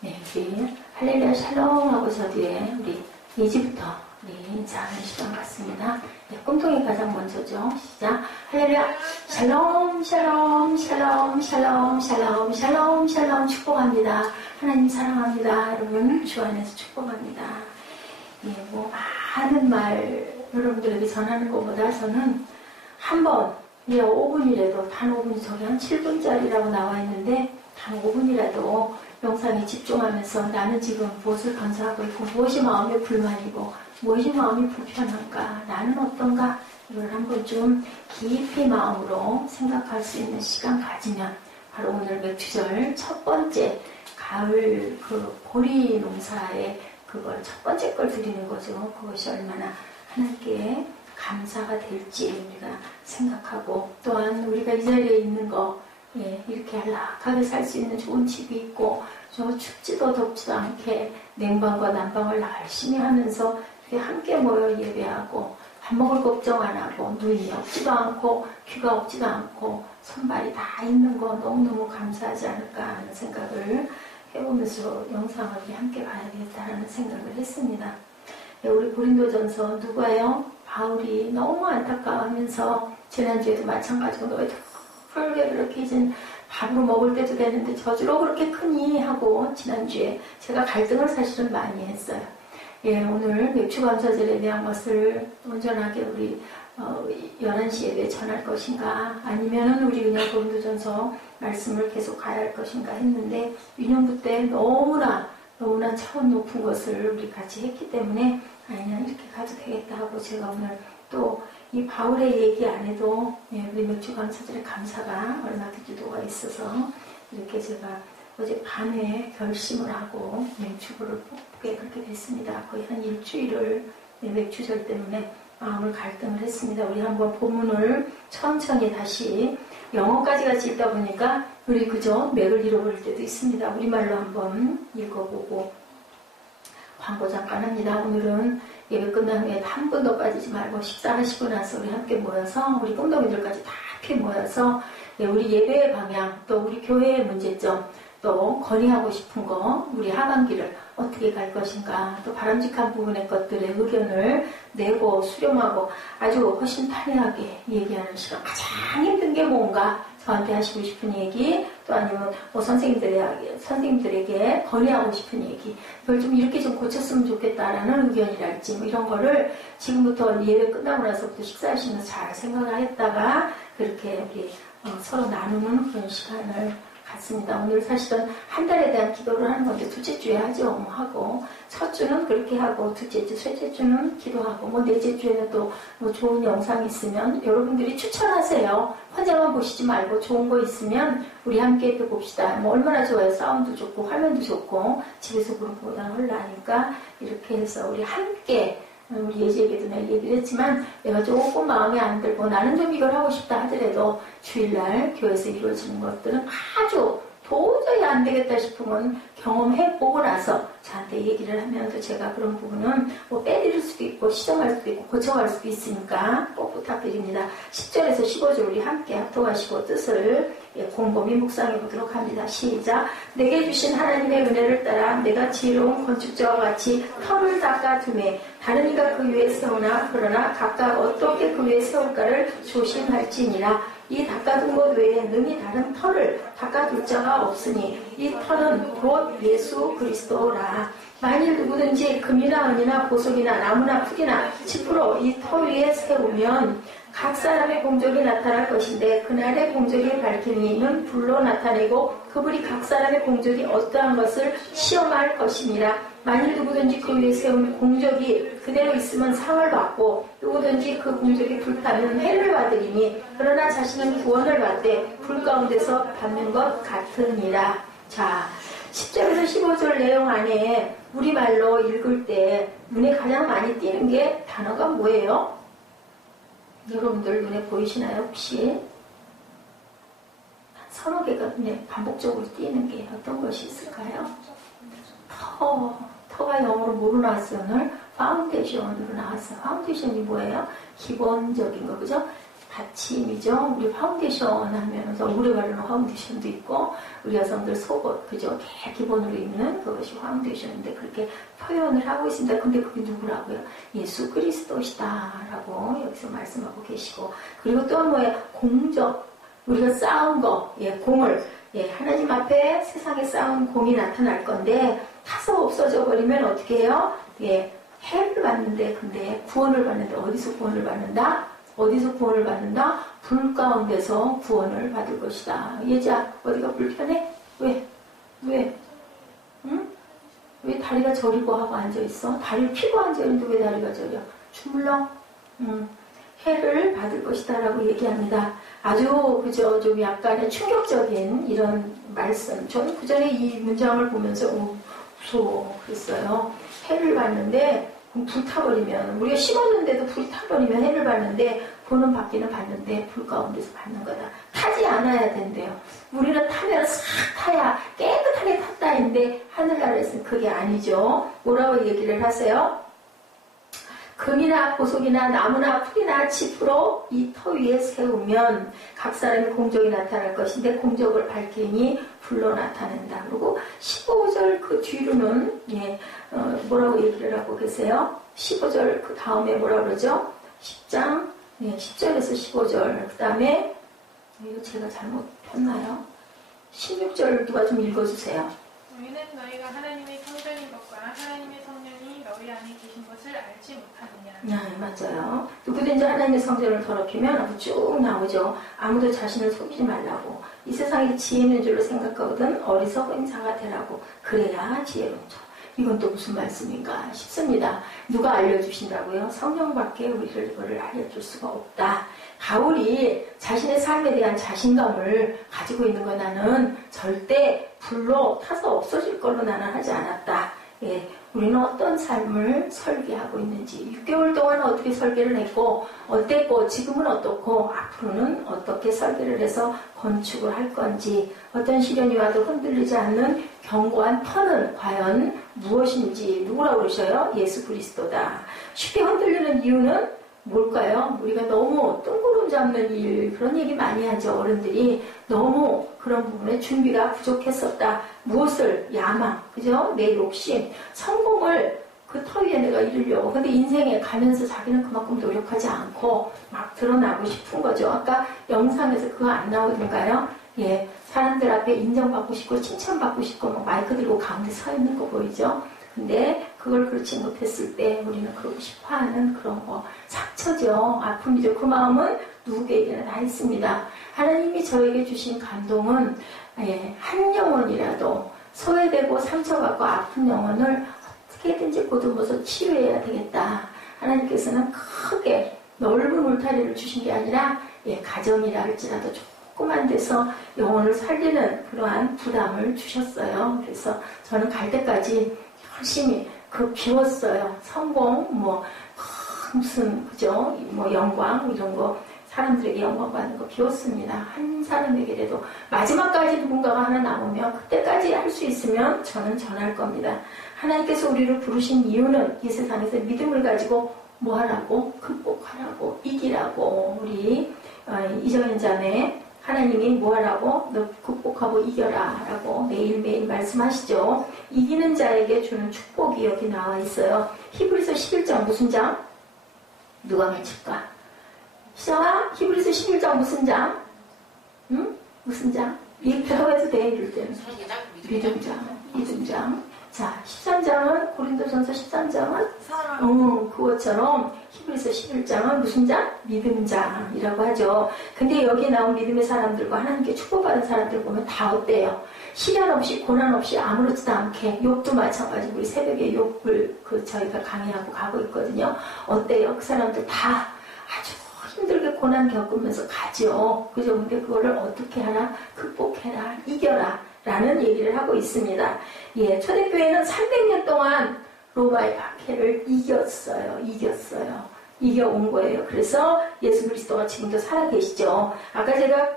네, 우리 할렐루야 샬롬 하고서 뒤에 우리 2지부터 우리 인사하는 시간 같습니다. 네, 꿈통이 가장 먼저죠. 시작. 할렐루야 샬롬 샬롬 샬롬 샬롬 샬롬 샬롬 샬롬 축복합니다. 하나님 사랑합니다. 여러분 주 안에서 축복합니다. 예, 뭐 많은 말 여러분들에게 전하는 것보다 저는 한번 5분이라도 단 5분 저기 한 7분짜리라고 나와 있는데 단 5분이라도 영상에 집중하면서 나는 지금 무엇을 간사하고 있고 무엇이 마음의 불만이고 무엇이 마음이 불편한가 나는 어떤가 이걸 한번 좀 깊이 마음으로 생각할 수 있는 시간 가지면 바로 오늘 맥주절 첫 번째 가을 그 보리 농사에 그걸 첫 번째 걸 드리는 거죠. 그것이 얼마나 하나님께 감사가 될지 우리가 생각하고 또한 우리가 이 자리에 있는 거 이렇게 안락하게 살 수 있는 좋은 집이 있고 저 춥지도 덥지도 않게 냉방과 난방을 열심히 하면서 함께 모여 예배하고 밥 먹을 걱정 안 하고 눈이 없지도 않고 귀가 없지도 않고 손발이 다 있는 거 너무너무 감사하지 않을까 하는 생각을 해보면서 영상을 함께 봐야 되겠다라는 생각을 했습니다. 우리 고린도전서 누가요? 바울이 너무 안타까워하면서 지난주에도 마찬가지고 너희 왜 그렇게 이제 밥으로 먹을 때도 되는데 저주로 그렇게 크니 하고 지난주에 제가 갈등을 사실은 많이 했어요. 예, 오늘 맥주감사절에 대한 것을 온전하게 우리 11시 예배에 전할 것인가 아니면은 우리 그냥 고린도전서 말씀을 계속 가야 할 것인가 했는데 유년부 때 너무나 차원 높은 것을 우리 같이 했기 때문에 그냥 이렇게 가도 되겠다 하고 제가 오늘 또 이 바울의 얘기 안에도 우리 맥주감사절의 감사가 얼마나 기도가 있어서 이렇게 제가 어제 밤에 결심을 하고 맥주를 뽑게 그렇게 됐습니다. 거의 한 일주일을 맥주절 때문에 마음을 갈등을 했습니다. 우리 한번 본문을 천천히 다시 영어까지 같이 읽다 보니까 우리 그저 맥을 잃어버릴 때도 있습니다. 우리말로 한번 읽어보고 광고 잠깐 합니다. 오늘은 예배 끝난 후에 한 분도 빠지지 말고 식사하시고 나서 우리 함께 모여서 우리 꿈덩이들까지 다 함께 모여서 우리 예배의 방향 또 우리 교회의 문제점 또 건의하고 싶은 거 우리 하반기를 어떻게 갈 것인가 또 바람직한 부분의 것들의 의견을 내고 수렴하고 아주 허심탄회하게 얘기하는 시간 가장 힘든 게 뭔가 저한테 하시고 싶은 얘기 또 아니면 뭐 선생님들에게 건의하고 싶은 얘기 이걸 좀 이렇게 좀 고쳤으면 좋겠다라는 의견이랄지 뭐 이런 거를 지금부터 예배 끝나고 나서부터 식사하시면서 잘 생각을 했다가 그렇게 우리 서로 나누는 그런 시간을 같습니다. 오늘 사실은 한 달에 대한 기도를 하는 건데 둘째 주에 하죠. 하고 첫 주는 그렇게 하고 둘째 주, 셋째 주는 기도하고 뭐 넷째 주에는 또 뭐 좋은 영상이 있으면 여러분들이 추천하세요. 혼자만 보시지 말고 좋은 거 있으면 우리 함께 또 봅시다. 뭐 얼마나 좋아요. 사운드 좋고 화면도 좋고 집에서 그런 거보다 홀라니까 이렇게 해서 우리 함께 우리 예지에게도 내가 얘기를 했지만 내가 조금 마음에 안 들고 나는 좀 이걸 하고 싶다 하더라도 주일날 교회에서 이루어지는 것들은 아주 도저히 안 되겠다 싶은 건 경험해보고 나서 저한테 얘기를 하면 또 제가 그런 부분은 뭐 빼드릴 수도 있고 시정할 수도 있고 고쳐갈 수도 있으니까 꼭 부탁드립니다. 10절에서 15절 우리 함께 합독하시고 뜻을 곰곰이 묵상해 보도록 합니다. 시작. 내게 주신 하나님의 은혜를 따라 내가 지혜로운 건축자와 같이 터를 닦아두매 다른 이가 그 위에 세우나 그러나 각각 어떻게 그 위에 세울까를 조심할지니라. 이 닦아둔 것 외에 능히 다른 터를 닦아둘 자가 없으니 이 터는 곧 예수 그리스도라. 만일 누구든지 금이나 은이나 보석이나 나무나 풀이나 칩으로 이 터 위에 세우면 각 사람의 공적이 나타날 것인데 그날의 공적이 밝히는 이는 불로 나타내고 그분이 각 사람의 공적이 어떠한 것을 시험할 것이니라. 만일 누구든지 그 위에 세운 공적이 그대로 있으면 상을 받고 누구든지 그 공적이 불타면 해를 받으리니 그러나 자신은 구원을 받되 불 가운데서 받는 것 같으니라. 자, 10절에서 15절 내용 안에 우리말로 읽을 때 눈에 가장 많이 띄는 게 단어가 뭐예요? 여러분들 눈에 보이시나요 혹시? 서너 개가 눈에 반복적으로 띄는 게 어떤 것이 있을까요? 터가 영어로 뭐로 나왔어요? 오늘 파운데이션으로 나왔어요. 파운데이션이 뭐예요? 기본적인 거, 그죠? 받침이죠. 우리 파운데이션 하면서 오래 바르는 파운데이션도 있고, 우리 여성들 속옷, 그죠? 기본으로 입는 그것이 파운데이션인데, 그렇게 표현을 하고 있습니다. 근데 그게 누구라고요? 예수 그리스도시다라고 여기서 말씀하고 계시고, 그리고 또 뭐예요? 공적, 우리가 쌓은 거, 공을, 하나님 앞에 세상에 쌓은 공이 나타날 건데, 타서 없어져 버리면 어떻게 해요? 해를 받는데, 근데 구원을 받는데, 어디서 구원을 받는다? 어디서 구원을 받는다? 불 가운데서 구원을 받을 것이다. 얘자, 어디가 불편해? 왜? 응? 왜 다리가 저리고 하고 앉아있어? 다리를 피고 앉아있는데 왜 다리가 저려? 주물러? 해를 받을 것이다 라고 얘기합니다. 아주 그저 좀 약간의 충격적인 이런 말씀. 저는 그 전에 이 문장을 보면서 무서워 그랬어요. 해를 받는데 불타버리면, 우리가 심었는데도 불이 타버리면 해를 받는데, 보는 받기는 받는데 불 가운데서 받는 거다. 타지 않아야 된대요. 우리는 타면 싹 타야 깨끗하게 탔다 했는데 하늘나라에서는 그게 아니죠. 뭐라고 얘기를 하세요? 금이나 보석이나 나무나 풀이나 짚으로 이 터 위에 세우면 각 사람의 공적이 나타날 것인데 공적을 밝히니 불로 나타낸다. 그리고 15절 그 뒤로는 뭐라고 얘기를 하고 계세요? 15절 그 다음에 뭐라고 그러죠? 10장 10절에서 15절 그 다음에 이거 제가 잘못 폈나요? 16절 누가 좀 읽어주세요. 너희는 너희가 하나님의 성전인 것과 하나님의 성령이 너희 안에 계신 것을 알지 못하느냐. 네, 맞아요. 누구든지 하나님의 성전을 더럽히면 쭉 나오죠. 아무도 자신을 속이지 말라고. 이 세상에 지혜 있는 줄로 생각하거든 어리석은 자가 되라고. 그래야 지혜롭죠. 이건 또 무슨 말씀인가 싶습니다. 누가 알려주신다고요? 성령밖에 우리를 그걸 알려줄 수가 없다. 바울이 자신의 삶에 대한 자신감을 가지고 있는 거 나는 절대 불로 타서 없어질 걸로 나는 하지 않았다. 우리는 어떤 삶을 설계하고 있는지 6개월 동안 어떻게 설계를 했고 어땠고 지금은 어떻고 앞으로는 어떻게 설계를 해서 건축을 할 건지 어떤 시련이 와도 흔들리지 않는 견고한 터는 과연 무엇인지 누구라고 그러셔요? 예수 그리스도다. 쉽게 흔들리는 이유는 뭘까요? 우리가 너무 뜬구름 잡는 일 그런 얘기 많이 하죠. 어른들이 너무 그런 부분에 준비가 부족했었다. 무엇을? 야망, 그죠? 내 욕심, 성공을 그 터 위에 내가 이루려고. 근데 인생에 가면서 자기는 그만큼 노력하지 않고 막 드러나고 싶은 거죠. 아까 영상에서 그거 안 나오던가요? 사람들 앞에 인정받고 싶고 칭찬받고 싶고 막 마이크 들고 가운데 서 있는 거 보이죠? 근데 그걸 그렇지 못했을 때 우리는 그러고 싶어하는 그런 거 상처죠. 아픔이죠. 그 마음은 누구에게나 다 있습니다. 하나님이 저에게 주신 감동은 한 영혼이라도 소외되고 상처받고 아픈 영혼을 어떻게든지 보듬어서 치유해야 되겠다. 하나님께서는 크게 넓은 울타리를 주신 게 아니라 가정이라 할지라도 조그만 데서 영혼을 살리는 그러한 부담을 주셨어요. 그래서 저는 갈 때까지 열심히 비웠어요. 성공, 무슨, 그죠? 영광, 이런 거, 사람들에게 영광 받는 거 비웠습니다. 한 사람에게라도. 마지막까지 누군가가 하나 남으면, 그때까지 할 수 있으면 저는 전할 겁니다. 하나님께서 우리를 부르신 이유는 이 세상에서 믿음을 가지고 뭐 하라고? 극복하라고, 이기라고, 우리, 이정현 자매, 하나님이 뭐하라고? 너 극복하고 이겨라 라고 매일매일 말씀하시죠. 이기는 자에게 주는 축복이 여기 나와 있어요. 히브리서 11장 무슨 장? 누가 맞힐까? 시작아? 히브리서 11장 무슨 장? 응? 무슨 장? 이렇게라고 해도 돼 이럴 때는. 믿음장. 자, 13장은 고린도전서 13장은 그것처럼 히브리서 11장은 무슨 장? 믿음장이라고 하죠. 근데 여기 나온 믿음의 사람들과 하나님께 축복받은 사람들 보면 다 어때요? 시련 없이 고난 없이 아무렇지도 않게 욥도 마찬가지고 우리 새벽에 욥을 저희가 강의하고 가고 있거든요. 어때요? 그 사람들 다 아주 힘들게 고난 겪으면서 가죠. 그죠? 근데 그거를 어떻게 하나? 극복해라, 이겨라 라는 얘기를 하고 있습니다. 초대교회는 300년 동안 로마의 박해를 이겼어요. 이겨온 거예요. 그래서 예수 그리스도가 지금도 살아계시죠. 아까 제가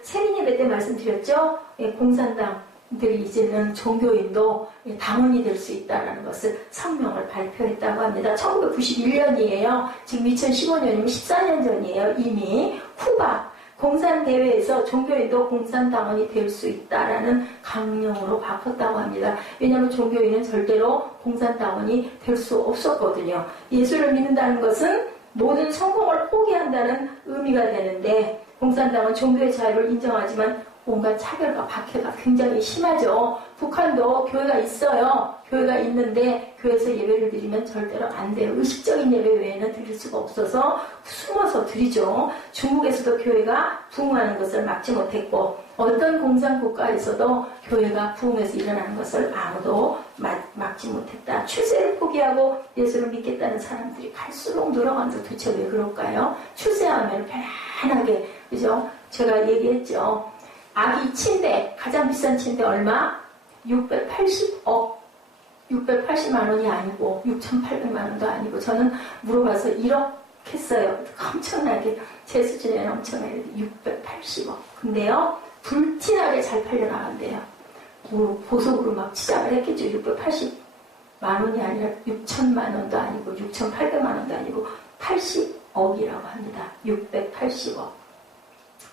세민 예배 때 말씀드렸죠? 공산당 들이 이제는 종교인도 당원이 될 수 있다는 것을 성명을 발표했다고 합니다. 1991년이에요. 지금 2015년이면 14년 전이에요. 이미 쿠바 공산대회에서 종교인도 공산당원이 될 수 있다라는 강령으로 바꿨다고 합니다. 왜냐하면 종교인은 절대로 공산당원이 될 수 없었거든요. 예수를 믿는다는 것은 모든 성공을 포기한다는 의미가 되는데, 공산당은 종교의 자유를 인정하지만 온갖 차별과 박해가 굉장히 심하죠. 북한도 교회가 있어요. 교회가 있는데 교회에서 예배를 드리면 절대로 안 돼요. 의식적인 예배 외에는 드릴 수가 없어서 숨어서 드리죠. 중국에서도 교회가 부흥하는 것을 막지 못했고, 어떤 공산국가에서도 교회가 부흥해서 일어나는 것을 아무도 막지 못했다. 출세를 포기하고 예수를 믿겠다는 사람들이 갈수록 늘어간다. 도대체 왜 그럴까요? 출세하면 편안하게, 그죠? 제가 얘기했죠. 아기 침대, 가장 비싼 침대 얼마? 680억. 680만 원이 아니고 6,800만 원도 아니고, 저는 물어봐서 1억 했어요. 엄청나게, 제 수준에는 엄청나게 680억. 근데요, 불티나게 잘 팔려나간대요. 보석으로 막 치장을 했겠죠. 680만 원이 아니라 6천만 원도 아니고 6,800만 원도 아니고 80억이라고 합니다. 680억.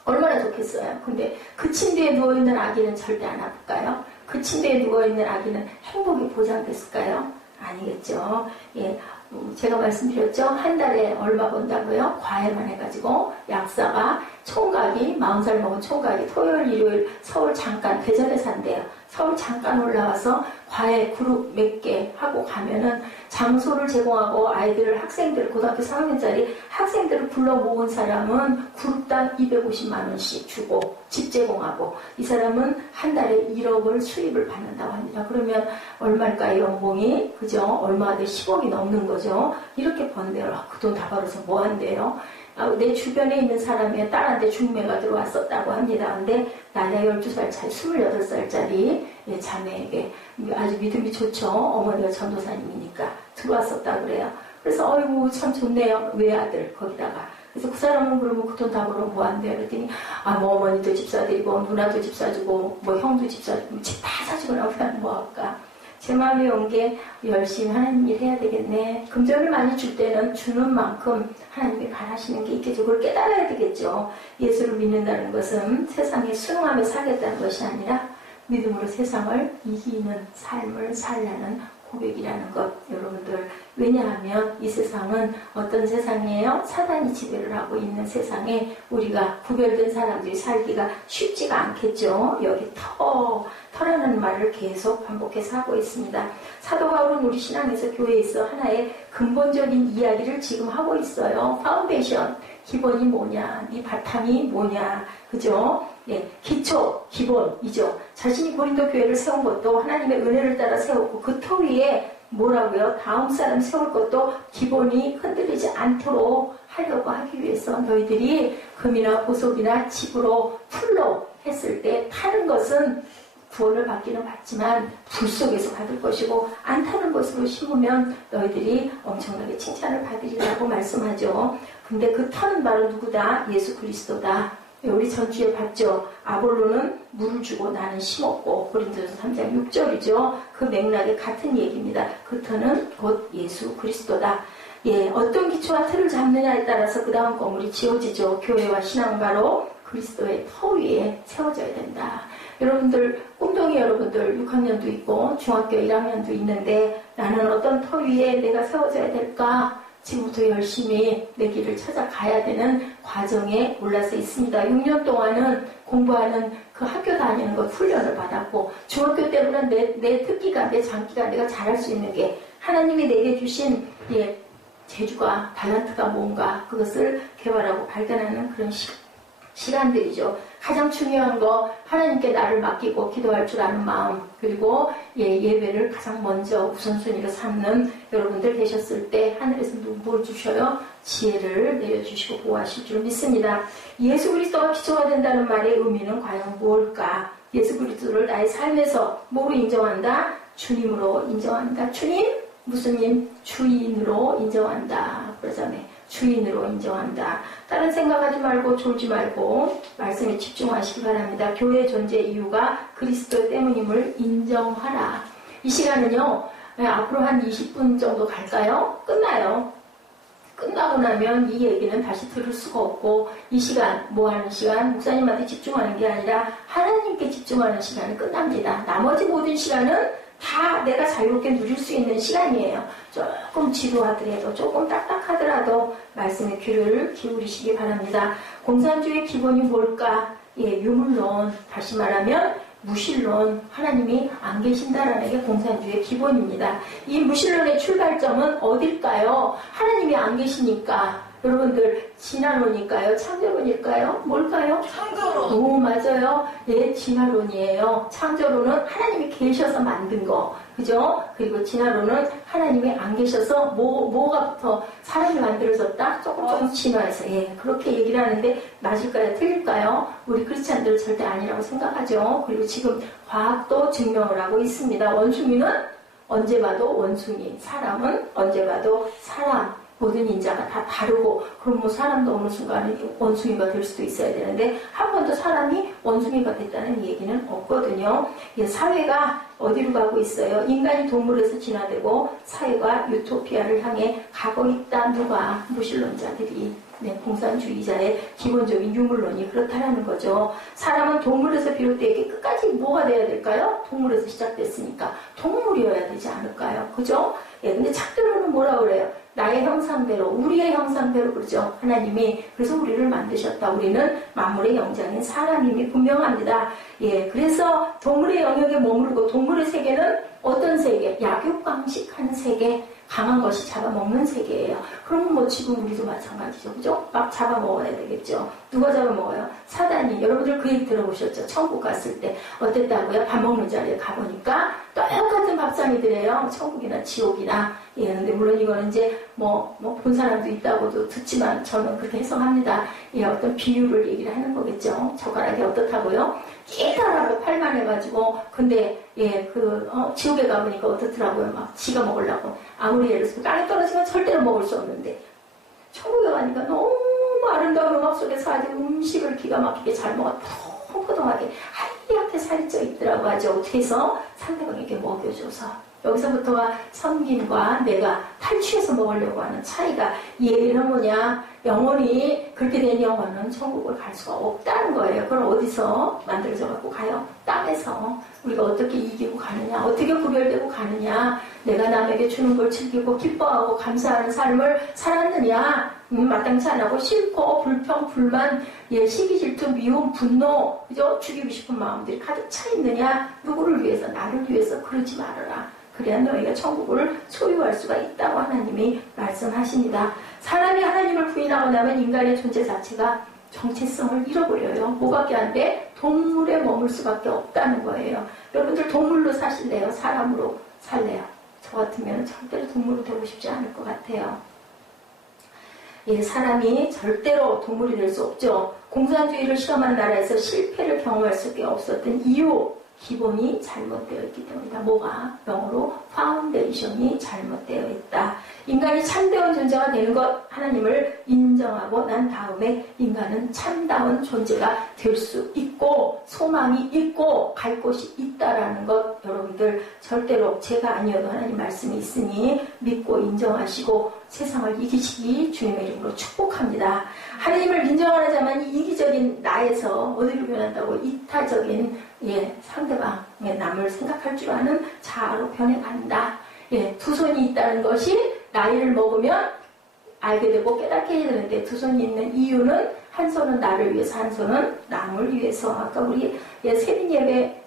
얼마나 좋겠어요. 근데 그 침대에 누워있는 아기는 절대 안 아플까요? 그 침대에 누워있는 아기는 행복이 보장됐을까요? 아니겠죠. 예, 제가 말씀드렸죠. 한 달에 얼마 번다고요? 과외만 해가지고 약사가 총각이 40살 먹은 총각이 토요일 일요일 서울 잠깐, 대전에 산대요. 서울 잠깐 올라와서 과외 그룹 몇 개 하고 가면은 장소를 제공하고 아이들을, 학생들, 고등학교 3학년짜리 학생들을 불러 모은 사람은 그룹당 250만 원씩 주고 집 제공하고, 이 사람은 한 달에 1억을 수입을 받는다고 합니다. 그러면 얼마일까요? 연봉이? 그죠? 얼마가 돼? 10억이 넘는 거죠. 이렇게 번대요. 그 돈 다 벌어서 뭐 한대요? 내 주변에 있는 사람이 딸한테 중매가 들어왔었다고 합니다. 근데 나이가 12살 차이 28살짜리 자매에게 아주 믿음이 좋죠. 어머니가 전도사님이니까 들어왔었다고 그래요. 그래서 어이구 참 좋네요. 외아들 거기다가. 그래서 그 사람은 그러면 그 돈 다 벌으면 뭐 한대요? 그랬더니 뭐 어머니도 집 사드리고 누나도 집 사주고 뭐 형도 집 사주고 집 다 사주고 나오면 뭐 할까? 제 마음에 온 게 열심히 하나님 일 해야 되겠네. 금전을 많이 줄 때는 주는 만큼 하나님이 바라시는 게 있겠죠. 그걸 깨달아야 되겠죠. 예수를 믿는다는 것은 세상에 순응하며 살겠다는 것이 아니라 믿음으로 세상을 이기는 삶을 살라는 고백이라는 것, 여러분들. 왜냐하면 이 세상은 어떤 세상이에요? 사단이 지배를 하고 있는 세상에 우리가 구별된 사람들이 살기가 쉽지가 않겠죠. 여기 터라는 말을 계속 반복해서 하고 있습니다. 사도 바울은 우리 신앙에서 교회에서 하나의 근본적인 이야기를 지금 하고 있어요. 파운데이션, 기본이 뭐냐, 네 바탕이 뭐냐, 그죠? 예, 기초, 기본이죠. 자신이 고린도 교회를 세운 것도 하나님의 은혜를 따라 세웠고, 그 터 위에 뭐라고요? 다음 사람 세울 것도 기본이 흔들리지 않도록 하려고 하기 위해서 너희들이 금이나 보석이나 집으로 풀로 했을 때 타는 것은 구원을 받기는 받지만 불 속에서 받을 것이고, 안 타는 것으로 심으면 너희들이 엄청나게 칭찬을 받으리라고 말씀하죠. 근데 그 터는 바로 누구다? 예수 그리스도다. 우리 전주에 봤죠. 아볼로는 물을 주고 나는 심었고, 고린도서 3장 6절이죠. 그 맥락에 같은 얘기입니다. 그 터는 곧 예수 그리스도다. 예, 어떤 기초와 틀을 잡느냐에 따라서 그 다음 건물이 지어지죠. 교회와 신앙은 바로 그리스도의 터 위에 세워져야 된다. 여러분들, 꿈동이 여러분들 6학년도 있고 중학교 1학년도 있는데, 나는 어떤 터 위에 내가 세워져야 될까? 지금부터 열심히 내 길을 찾아가야 되는 과정에 올라서 있습니다. 6년 동안은 공부하는 그 학교 다니는 것 훈련을 받았고, 중학교 때보다 내 특기가, 내 장기가 내가 잘할 수 있는 게 하나님이 내게 주신 재주가, 달란트가 뭔가, 그것을 개발하고 발견하는 그런 시간들이죠. 가장 중요한 거, 하나님께 나를 맡기고 기도할 줄 아는 마음, 그리고 예배를 가장 먼저 우선순위로 삼는 여러분들 되셨을 때 하늘에서 뭘 주셔요? 지혜를 내려주시고 보호하실 줄 믿습니다. 예수 그리스도가 기초가 된다는 말의 의미는 과연 무엇일까? 예수 그리스도를 나의 삶에서 뭐로 인정한다? 주님으로 인정한다. 주님? 무슨 님? 주인으로 인정한다. 그러잖아요. 주인으로 인정한다. 다른 생각하지 말고 졸지 말고 말씀에 집중하시기 바랍니다. 교회의 존재 이유가 그리스도 때문임을 인정하라. 이 시간은요, 앞으로 한 20분 정도 갈까요? 끝나요. 끝나고 나면 이 얘기는 다시 들을 수가 없고, 이 시간, 뭐 하는 시간, 목사님한테 집중하는 게 아니라 하나님께 집중하는 시간은 끝납니다. 나머지 모든 시간은 다 내가 자유롭게 누릴 수 있는 시간이에요. 조금 지루하더라도, 조금 딱딱하더라도 말씀에 귀를 기울이시기 바랍니다. 공산주의 기본이 뭘까? 예, 유물론, 다시 말하면 무신론, 하나님이 안 계신다라는 게 공산주의의 기본입니다. 이 무신론의 출발점은 어딜까요? 하나님이 안 계시니까. 여러분들, 진화론일까요? 창조론일까요? 뭘까요? 창조론. 오, 맞아요. 예, 진화론이에요. 창조론은 하나님이 계셔서 만든 거. 그죠? 그리고 진화론은 하나님이 안 계셔서 뭐가 부터 사람이 만들어졌다? 조금 진화해서. 예, 그렇게 얘기를 하는데 맞을까요? 틀릴까요? 우리 크리스찬들은 절대 아니라고 생각하죠. 그리고 지금 과학도 증명을 하고 있습니다. 원숭이는 언제 봐도 원숭이, 사람은 언제 봐도 사람. 모든 인자가 다 다르고, 그럼 뭐 사람도 어느 순간에 원숭이가 될 수도 있어야 되는데, 한 번도 사람이 원숭이가 됐다는 얘기는 없거든요. 사회가 어디로 가고 있어요? 인간이 동물에서 진화되고, 사회가 유토피아를 향해 가고 있다. 누가? 무신론자들이. 네, 공산주의자의 기본적인 유물론이 그렇다라는 거죠. 사람은 동물에서 비롯되게 끝까지 뭐가 돼야 될까요? 동물에서 시작됐으니까 동물이어야 되지 않을까요? 그죠? 예, 근데 책들로는 뭐라 그래요? 나의 형상대로, 우리의 형상대로 그러죠. 하나님이. 그래서 우리를 만드셨다. 우리는 만물의 영장인 사람임이 분명합니다. 예, 그래서 동물의 영역에 머무르고 동물의 세계는 어떤 세계? 약육강식하는 세계. 강한 것이 잡아먹는 세계예요. 그러면 뭐 지금 우리도 마찬가지죠. 그죠? 막 잡아먹어야 되겠죠. 누가 잡아먹어요? 사단이. 여러분들 그 얘기 들어보셨죠? 천국 갔을 때 어땠다고요? 밥 먹는 자리에 가보니까 똑같은 밥상이더래요. 천국이나 지옥이나. 예, 근데 물론 이거는 이제 본 사람도 있다고도 듣지만 저는 그렇게 해석합니다. 예, 어떤 비유를 얘기를 하는 거겠죠. 젓가락이 어떻다고요? 깨달하고 팔만 해가지고, 근데, 예, 지옥에 가보니까 어떻더라고요. 막 지가 먹으려고. 아무리 예를 들어서 땅에 떨어지면 절대로 먹을 수 없는데, 천국에 가니까 너무 아름다운 음악 속에서 아주 음식을 기가 막히게 잘 먹어. 포동포동하게 하얗게 살이 쪄 있더라고 하죠. 어떻게 해서? 상대방에게 먹여줘서. 여기서부터가 섬김과 내가 탈취해서 먹으려고 하는 차이가, 얘는 뭐냐? 영혼이 그렇게 된 영혼은 천국을 갈 수가 없다는 거예요. 그럼 어디서 만들어져 갖고 가요? 땅에서. 우리가 어떻게 이기고 가느냐? 어떻게 구별되고 가느냐? 내가 남에게 주는 걸 즐기고 기뻐하고 감사하는 삶을 살았느냐? 마땅치 안 하고 싫고 불평, 불만, 예, 시기, 질투, 미움, 분노, 그죠? 죽이고 싶은 마음들이 가득 차 있느냐? 누구를 위해서? 나를 위해서. 그러지 말아라. 그래야 너희가 천국을 소유할 수가 있다고 하나님이 말씀하십니다. 사람이 하나님을 부인하고 나면 인간의 존재 자체가 정체성을 잃어버려요. 뭐밖에 안 돼? 동물에 머물 수밖에 없다는 거예요. 여러분들 동물로 사실래요? 사람으로 살래요? 저 같으면 절대로 동물로 되고 싶지 않을 것 같아요. 예, 사람이 절대로 동물이 될 수 없죠. 공산주의를 실험한 나라에서 실패를 경험할 수밖에 없었던 이유, 기본이 잘못되어 있기 때문이다. 뭐가? 영어로 파운데이션이 잘못되어 있다. 인간이 참다운 존재가 되는 것, 하나님을 인정하고 난 다음에 인간은 참다운 존재가 될 수 있고 소망이 있고 갈 곳이 있다라는 것, 여러분들 절대로 제가 아니어도 하나님 말씀이 있으니 믿고 인정하시고 세상을 이기시기 주님의 이름으로 축복합니다. 하나님을 인정하는 자만 이기적인 나에서 어디로 변한다고? 이타적인, 예, 상대방의 남을 생각할 줄 아는 자아로 변해간다. 예, 두 손이 있다는 것이 나이를 먹으면 알게 되고 깨닫게 해야 되는데, 두 손이 있는 이유는 한 손은 나를 위해서, 한 손은 남을 위해서. 아까 우리 세빈 예배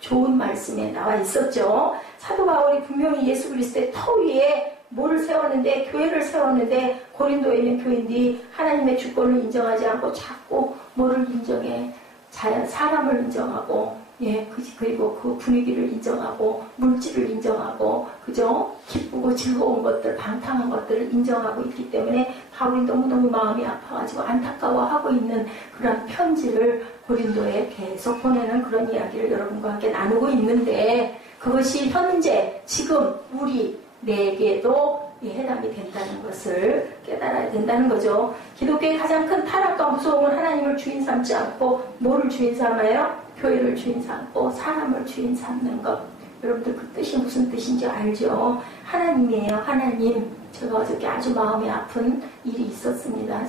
좋은 말씀에 나와 있었죠. 사도 바울이 분명히 예수 그리스도의 터 위에 뭐를 세웠는데, 교회를 세웠는데, 고린도에 있는 교인들이 하나님의 주권을 인정하지 않고 자꾸 뭐를 인정해? 사람을 인정하고, 예, 그리고 그 분위기를 인정하고, 물질을 인정하고, 그죠? 기쁘고 즐거운 것들, 방탕한 것들을 인정하고 있기 때문에 바울이 너무너무 마음이 아파가지고 안타까워하고 있는 그런 편지를 고린도에 계속 보내는 그런 이야기를 여러분과 함께 나누고 있는데, 그것이 현재, 지금, 내게도 해당이 된다는 것을 깨달아야 된다는 거죠. 기독교의 가장 큰 타락과 무서움은 하나님을 주인 삼지 않고 뭐를 주인 삼아요? 교회를 주인 삼고 사람을 주인 삼는 것. 여러분들 그 뜻이 무슨 뜻인지 알죠? 하나님이에요. 하나님. 제가 어저께 아주 마음이 아픈 일이 있었습니다.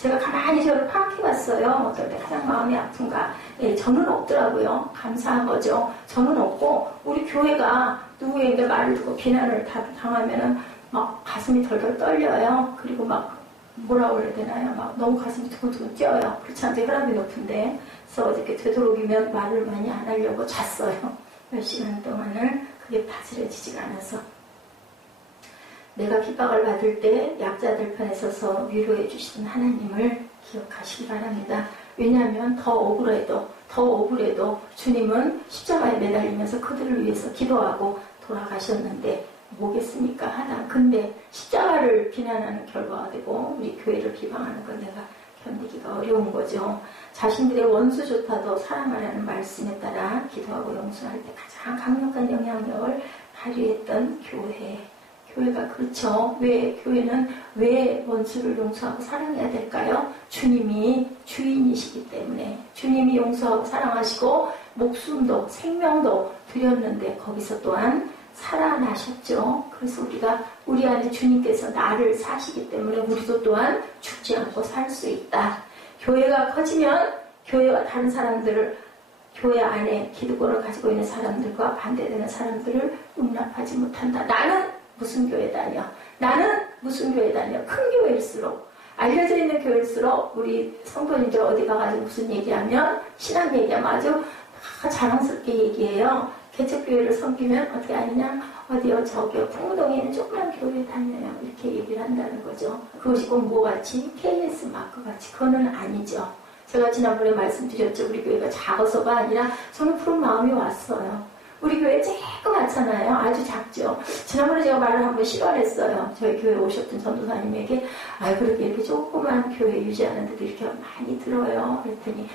제가 가만히 저를 파악해봤어요. 어떨 때 가장 마음이 아픈가. 저는 없더라고요. 감사한 거죠. 저는 없고 우리 교회가 누구에게 말을 듣고 비난을 당하면은 막 가슴이 덜덜 떨려요. 그리고 막 뭐라고 그래야 되나요? 막 너무 가슴이 두근두근 뛰어요. 그렇지 않게 혈압이 높은데. 그래서 어저께 되도록이면 말을 많이 안 하려고 잤어요. 몇 시간 동안을. 그게 바스러지지가 않아서. 내가 핍박을 받을 때 약자들 편에 서서 위로해 주시던 하나님을 기억하시기 바랍니다. 왜냐하면 더 억울해도 주님은 십자가에 매달리면서 그들을 위해서 기도하고 돌아가셨는데 뭐겠습니까? 근데 십자가를 비난하는 결과가 되고 우리 교회를 비방하는 건 내가 견디기가 어려운 거죠. 자신들의 원수조차도 사랑하라는 말씀에 따라 기도하고 용서할 때 가장 강력한 영향력을 발휘했던 교회가 그렇죠. 교회는 왜 원수를 용서하고 사랑해야 될까요? 주님이 주인이시기 때문에. 주님이 용서하고 사랑하시고 목숨도 생명도 드렸는데 거기서 또한 살아나셨죠. 그래서 우리 안에 주님께서 나를 사시기 때문에 우리도 또한 죽지 않고 살 수 있다. 교회가 커지면 교회와 다른 사람들을, 교회 안에 기득권을 가지고 있는 사람들과 반대되는 사람들을 용납하지 못한다. 나는 무슨 교회 다녀? 큰 교회일수록, 알려져 있는 교회일수록 우리 성도님들 어디 가가지고 무슨 얘기하면, 신앙 얘기하면 아주 자랑스럽게 얘기해요. 개척교회를 섬기면 어떻게 아니냐? 어디요? 저기요. 풍무동에 있는 조그만 교회 다녀요. 이렇게 얘기를 한다는 거죠. 그것이 꼭 뭐같이? KS 마크같이. 그거는 아니죠. 제가 지난번에 말씀드렸죠. 우리 교회가 작아서가 아니라 저는 푸른 마음이 왔어요. 우리 교회 조그맣잖아요. 아주 작죠. 지난번에 제가 말을 한번 실언했어요. 저희 교회 오셨던 전도사님에게 그렇게 이렇게 조그만 교회 유지하는데도 이렇게 많이 들어요. 그랬더니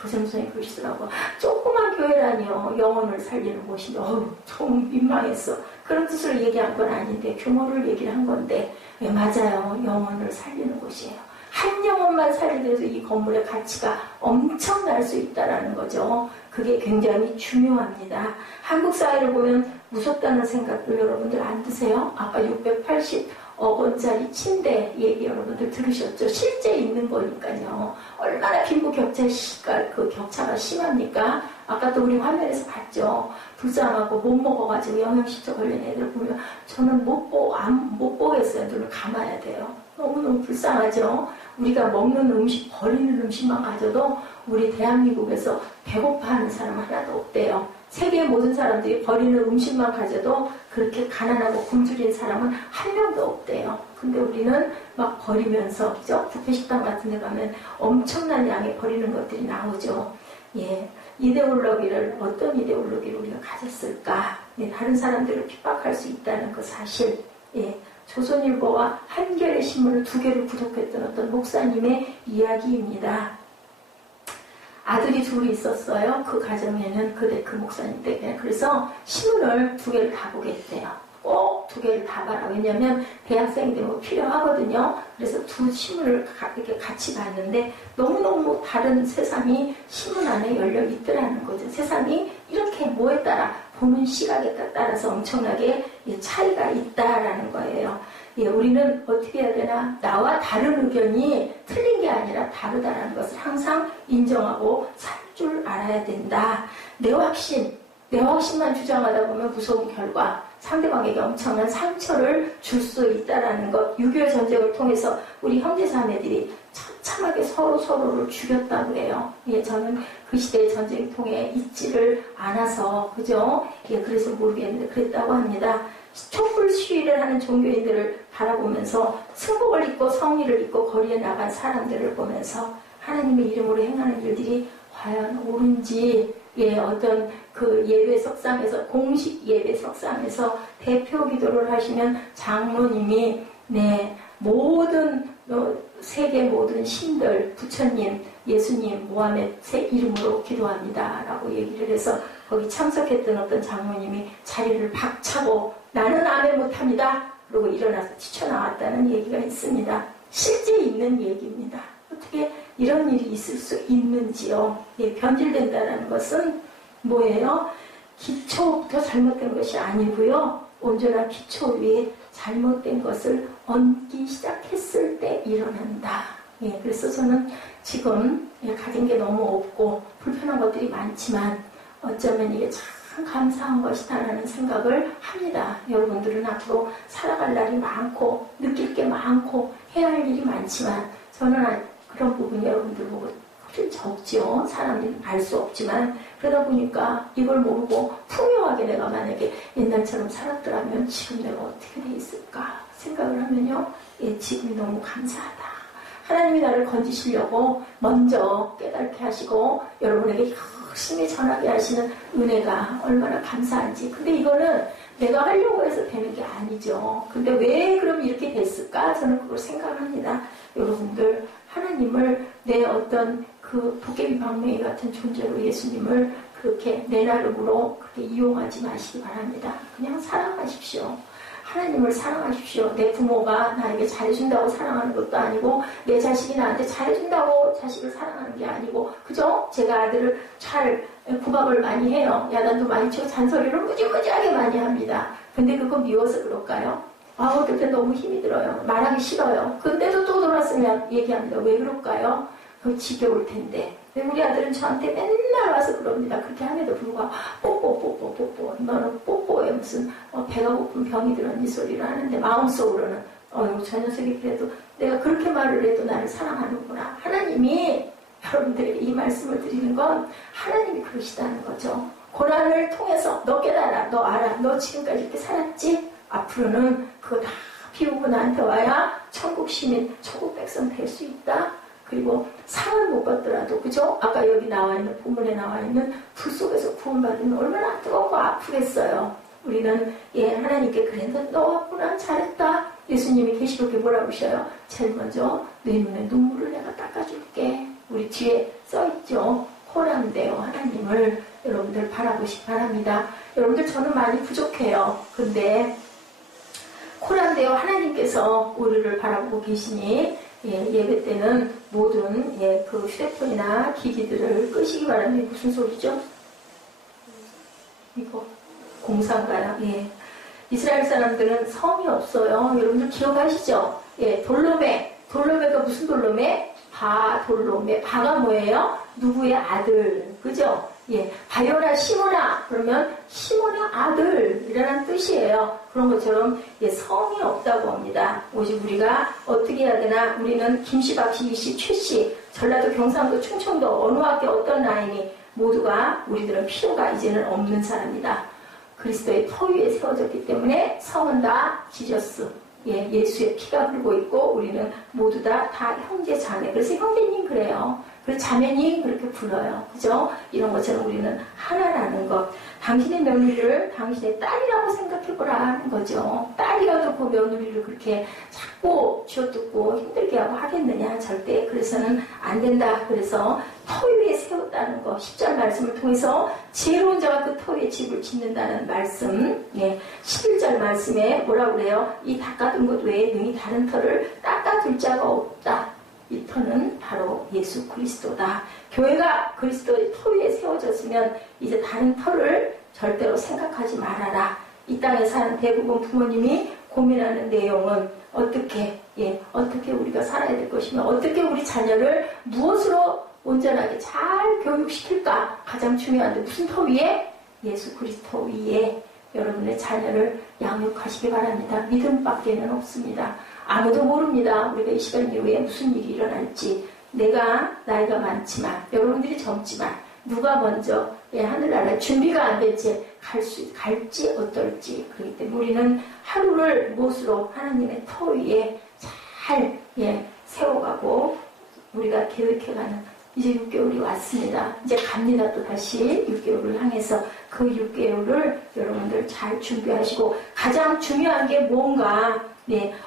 그 전도사님 그러시더라고. 조그만 교회라니요. 영혼을 살리는 곳인데 좀 민망했어. 그런 뜻으로 얘기한 건 아닌데 규모를 얘기를 한 건데 맞아요. 영혼을 살리는 곳이에요. 한 영혼만 살리더라도 이 건물의 가치가 엄청날 수 있다는 거죠. 그게 굉장히 중요합니다. 한국 사회를 보면 무섭다는 생각들 여러분들 안 드세요? 아까 680억 원짜리 침대 얘기 여러분들 들으셨죠? 실제 있는 거니까요. 얼마나 빈부격차가 그 격차가 심합니까? 아까 또 우리 화면에서 봤죠. 불쌍하고 못 먹어가지고 영양실조 걸린 애들 보면 저는 못 보겠어요. 눈을 감아야 돼요. 너무너무 불쌍하죠. 우리가 먹는 음식, 버리는 음식만 가져도 우리 대한민국에서 배고파하는 사람 하나도 없대요. 세계의 모든 사람들이 버리는 음식만 가져도 그렇게 가난하고 굶주린 사람은 한 명도 없대요. 근데 우리는 막 버리면서, 그죠? 뷔페식당 같은 데 가면 엄청난 양의 버리는 것들이 나오죠. 어떤 이데올로기를 우리가 가졌을까? 다른 사람들을 핍박할 수 있다는 그 사실. 조선일보와 한겨레 신문을 2개를 구독했던 어떤 목사님의 이야기입니다. 아들이 둘이 있었어요. 그 가정에는 그 목사님 때문에. 그래서 신문을 2개를 다 보겠대요. 꼭 2개를 다 봐라. 왜냐면 대학생들 뭐 필요하거든요. 그래서 2 신문을 이렇게 같이 봤는데 너무너무 다른 세상이 신문 안에 열려 있더라는 거죠. 세상이 이렇게 뭐에 따라 보는 시각에 따라서 엄청나게 차이가 있다라는 거예요. 우리는 어떻게 해야 되나? 나와 다른 의견이 틀린 게 아니라 다르다라는 것을 항상 인정하고 살 줄 알아야 된다. 내 확신만 주장하다 보면 무서운 결과, 상대방에게 엄청난 상처를 줄 수 있다라는 것. 6.25 전쟁을 통해서 우리 형제자매들이 처참하게 서로를 죽였다고 해요. 저는 그 시대의 전쟁을 통해 있지를 않아서, 그죠? 그래서 모르겠는데 그랬다고 합니다. 촛불 시위를 하는 종교인들을 바라보면서 승복을 입고 성의를 입고 거리에 나간 사람들을 보면서 하나님의 이름으로 행하는 일들이 과연 옳은지, 어떤 그 예배 석상에서, 공식 예배 석상에서 대표 기도를 하시면 장로님이 세계 모든 신들, 부처님, 예수님, 모하멧의 이름으로 기도합니다 라고 얘기를 해서 거기 참석했던 어떤 장로님이 자리를 박차고 나는 아멘 못합니다. 그러고 일어나서 뛰쳐나왔다는 얘기가 있습니다. 실제 있는 얘기입니다. 어떻게 이런 일이 있을 수 있는지요. 예, 변질된다는 것은 뭐예요? 기초부터 잘못된 것이 아니고요. 온전한 기초 위에 잘못된 것을 얹기 시작했을 때 일어난다. 예, 그래서 저는 지금 가진 게 너무 없고 불편한 것들이 많지만 어쩌면 이게 참 감사한 것이다라는 생각을 합니다. 여러분들은 앞으로 살아갈 날이 많고 느낄 게 많고 해야 할 일이 많지만 저는 그런 부분이 여러분들 보고 훨씬 적죠. 사람이 알 수 없지만 그러다 보니까 이걸 모르고 풍요하게 내가 만약에 옛날처럼 살았더라면 지금 내가 어떻게 돼 있을까 생각을 하면요. 예, 지금이 너무 감사하다. 하나님이 나를 건지시려고 먼저 깨닫게 하시고 여러분에게 열심히 전하게 하시는 은혜가 얼마나 감사한지. 근데 이거는 내가 하려고 해서 되는 게 아니죠. 근데 왜 그럼 이렇게 됐을까? 저는 그걸 생각합니다. 여러분들 하나님을 내 어떤 그 도깨비 방맹이 같은 존재로 예수님을 그렇게 내 나름으로 그렇게 이용하지 마시기 바랍니다. 그냥 사랑하십시오. 하나님을 사랑하십시오. 내 부모가 나에게 잘해준다고 사랑하는 것도 아니고 내 자식이 나한테 잘해준다고 자식을 사랑하는 게 아니고 그죠? 제가 아들을 잘 구박을 많이 해요. 야단도 많이 치고 잔소리를 무지무지하게 많이 합니다. 근데 그거 미워서 그럴까요? 아우 그때 너무 힘이 들어요. 말하기 싫어요. 근데도 또 돌았으면 얘기합니다. 왜 그럴까요? 그거 지겨울 텐데. 우리 아들은 저한테 맨날 와서 그럽니다. 그렇게 함에도 불구하고 뽀뽀 너는 뽀뽀에 무슨 배가 고픈 병이 들었니 소리를 하는데 마음속으로는 저 녀석이 그래도 내가 그렇게 말을 해도 나를 사랑하는구나. 하나님이 여러분들에게 이 말씀을 드리는 건 하나님이 그러시다는 거죠. 고난을 통해서 너 깨달아, 너 알아, 너 지금까지 이렇게 살았지? 앞으로는 그거 다 비우고 나한테 와야 천국 시민, 천국 백성 될 수 있다. 그리고 상을 못 받더라도 그죠? 아까 여기 나와 있는 본문에 나와 있는 불 속에서 구원받으면 얼마나 뜨겁고 아프겠어요. 우리는 하나님께 그래 너 왔구나 잘했다. 예수님이 계시록에 뭐라고 하셔요? 제일 먼저 내 눈에 눈물을 내가 닦아줄게. 우리 뒤에 써있죠. 호람되어 하나님을 여러분들 바라보시기 바랍니다. 여러분들 저는 많이 부족해요. 근데 호람되어 하나님께서 우리를 바라보고 계시니 예배 때는 모든 그 휴대폰이나 기기들을 끄시기 바랍니다. 무슨 소리죠? 이거 공사인가요? 이스라엘 사람들은 성이 없어요. 여러분들 기억하시죠? 돌로메가 무슨 돌로메? 돌로메. 바가 뭐예요? 누구의 아들. 그죠? 바요나 시모나 그러면 시몬의 아들이라는 뜻이에요. 그런 것처럼 성이 없다고 합니다. 오직 우리가 어떻게 해야 되나? 우리는 김씨, 박씨, 이씨, 최씨, 전라도, 경상도, 충청도 어느 학교 어떤 라인이 모두가 우리들은 필요가 이제는 없는 사람이다. 그리스도의 터 위에 세워졌기 때문에 성은 다 지저스. 예수의 피가 흐르고 있고 우리는 모두 다 형제 자매. 그래서 형제님 그래요. 그래서 자매님 그렇게 불러요. 그죠? 이런 것처럼 우리는 하나라는 것. 당신의 며느리를 당신의 딸이라고 생각해보라 하는 거죠. 딸이어도 그 며느리를 그렇게 자꾸 쥐어뜯고 힘들게 하고 하겠느냐. 절대 그래서는 안 된다. 그래서 터 위에 세웠다는 거. 10절 말씀을 통해서 지혜로운 자가 그 터 위에 집을 짓는다는 말씀. 11절 말씀에 뭐라고 그래요? 이 닦아둔 것 외에 능히 다른 터를 닦아둘 자가 없다. 이 터는 바로 예수 그리스도다. 교회가 그리스도의 터 위에 세워졌으면 이제 다른 터를 절대로 생각하지 말아라. 이 땅에 사는 대부분 부모님이 고민하는 내용은 어떻게 우리가 살아야 될 것이며 어떻게 우리 자녀를 무엇으로 온전하게 잘 교육시킬까? 가장 중요한데 무슨 터 위에? 예수 그리스도 위에 여러분의 자녀를 양육하시기 바랍니다. 믿음밖에는 없습니다. 아무도 모릅니다. 우리가 이 시간 이후에 무슨 일이 일어날지. 내가 나이가 많지만 여러분들이 젊지만 누가 먼저 하늘나라에 준비가 안 될지 갈지 어떨지. 그렇기 때문에 우리는 하루를 무엇으로 하나님의 터 위에 잘 세워가고 우리가 계획해가는 이제 6개월이 왔습니다. 이제 갑니다. 또 다시 6개월을 향해서 그 6개월을 여러분들 잘 준비하시고 가장 중요한 게 뭔가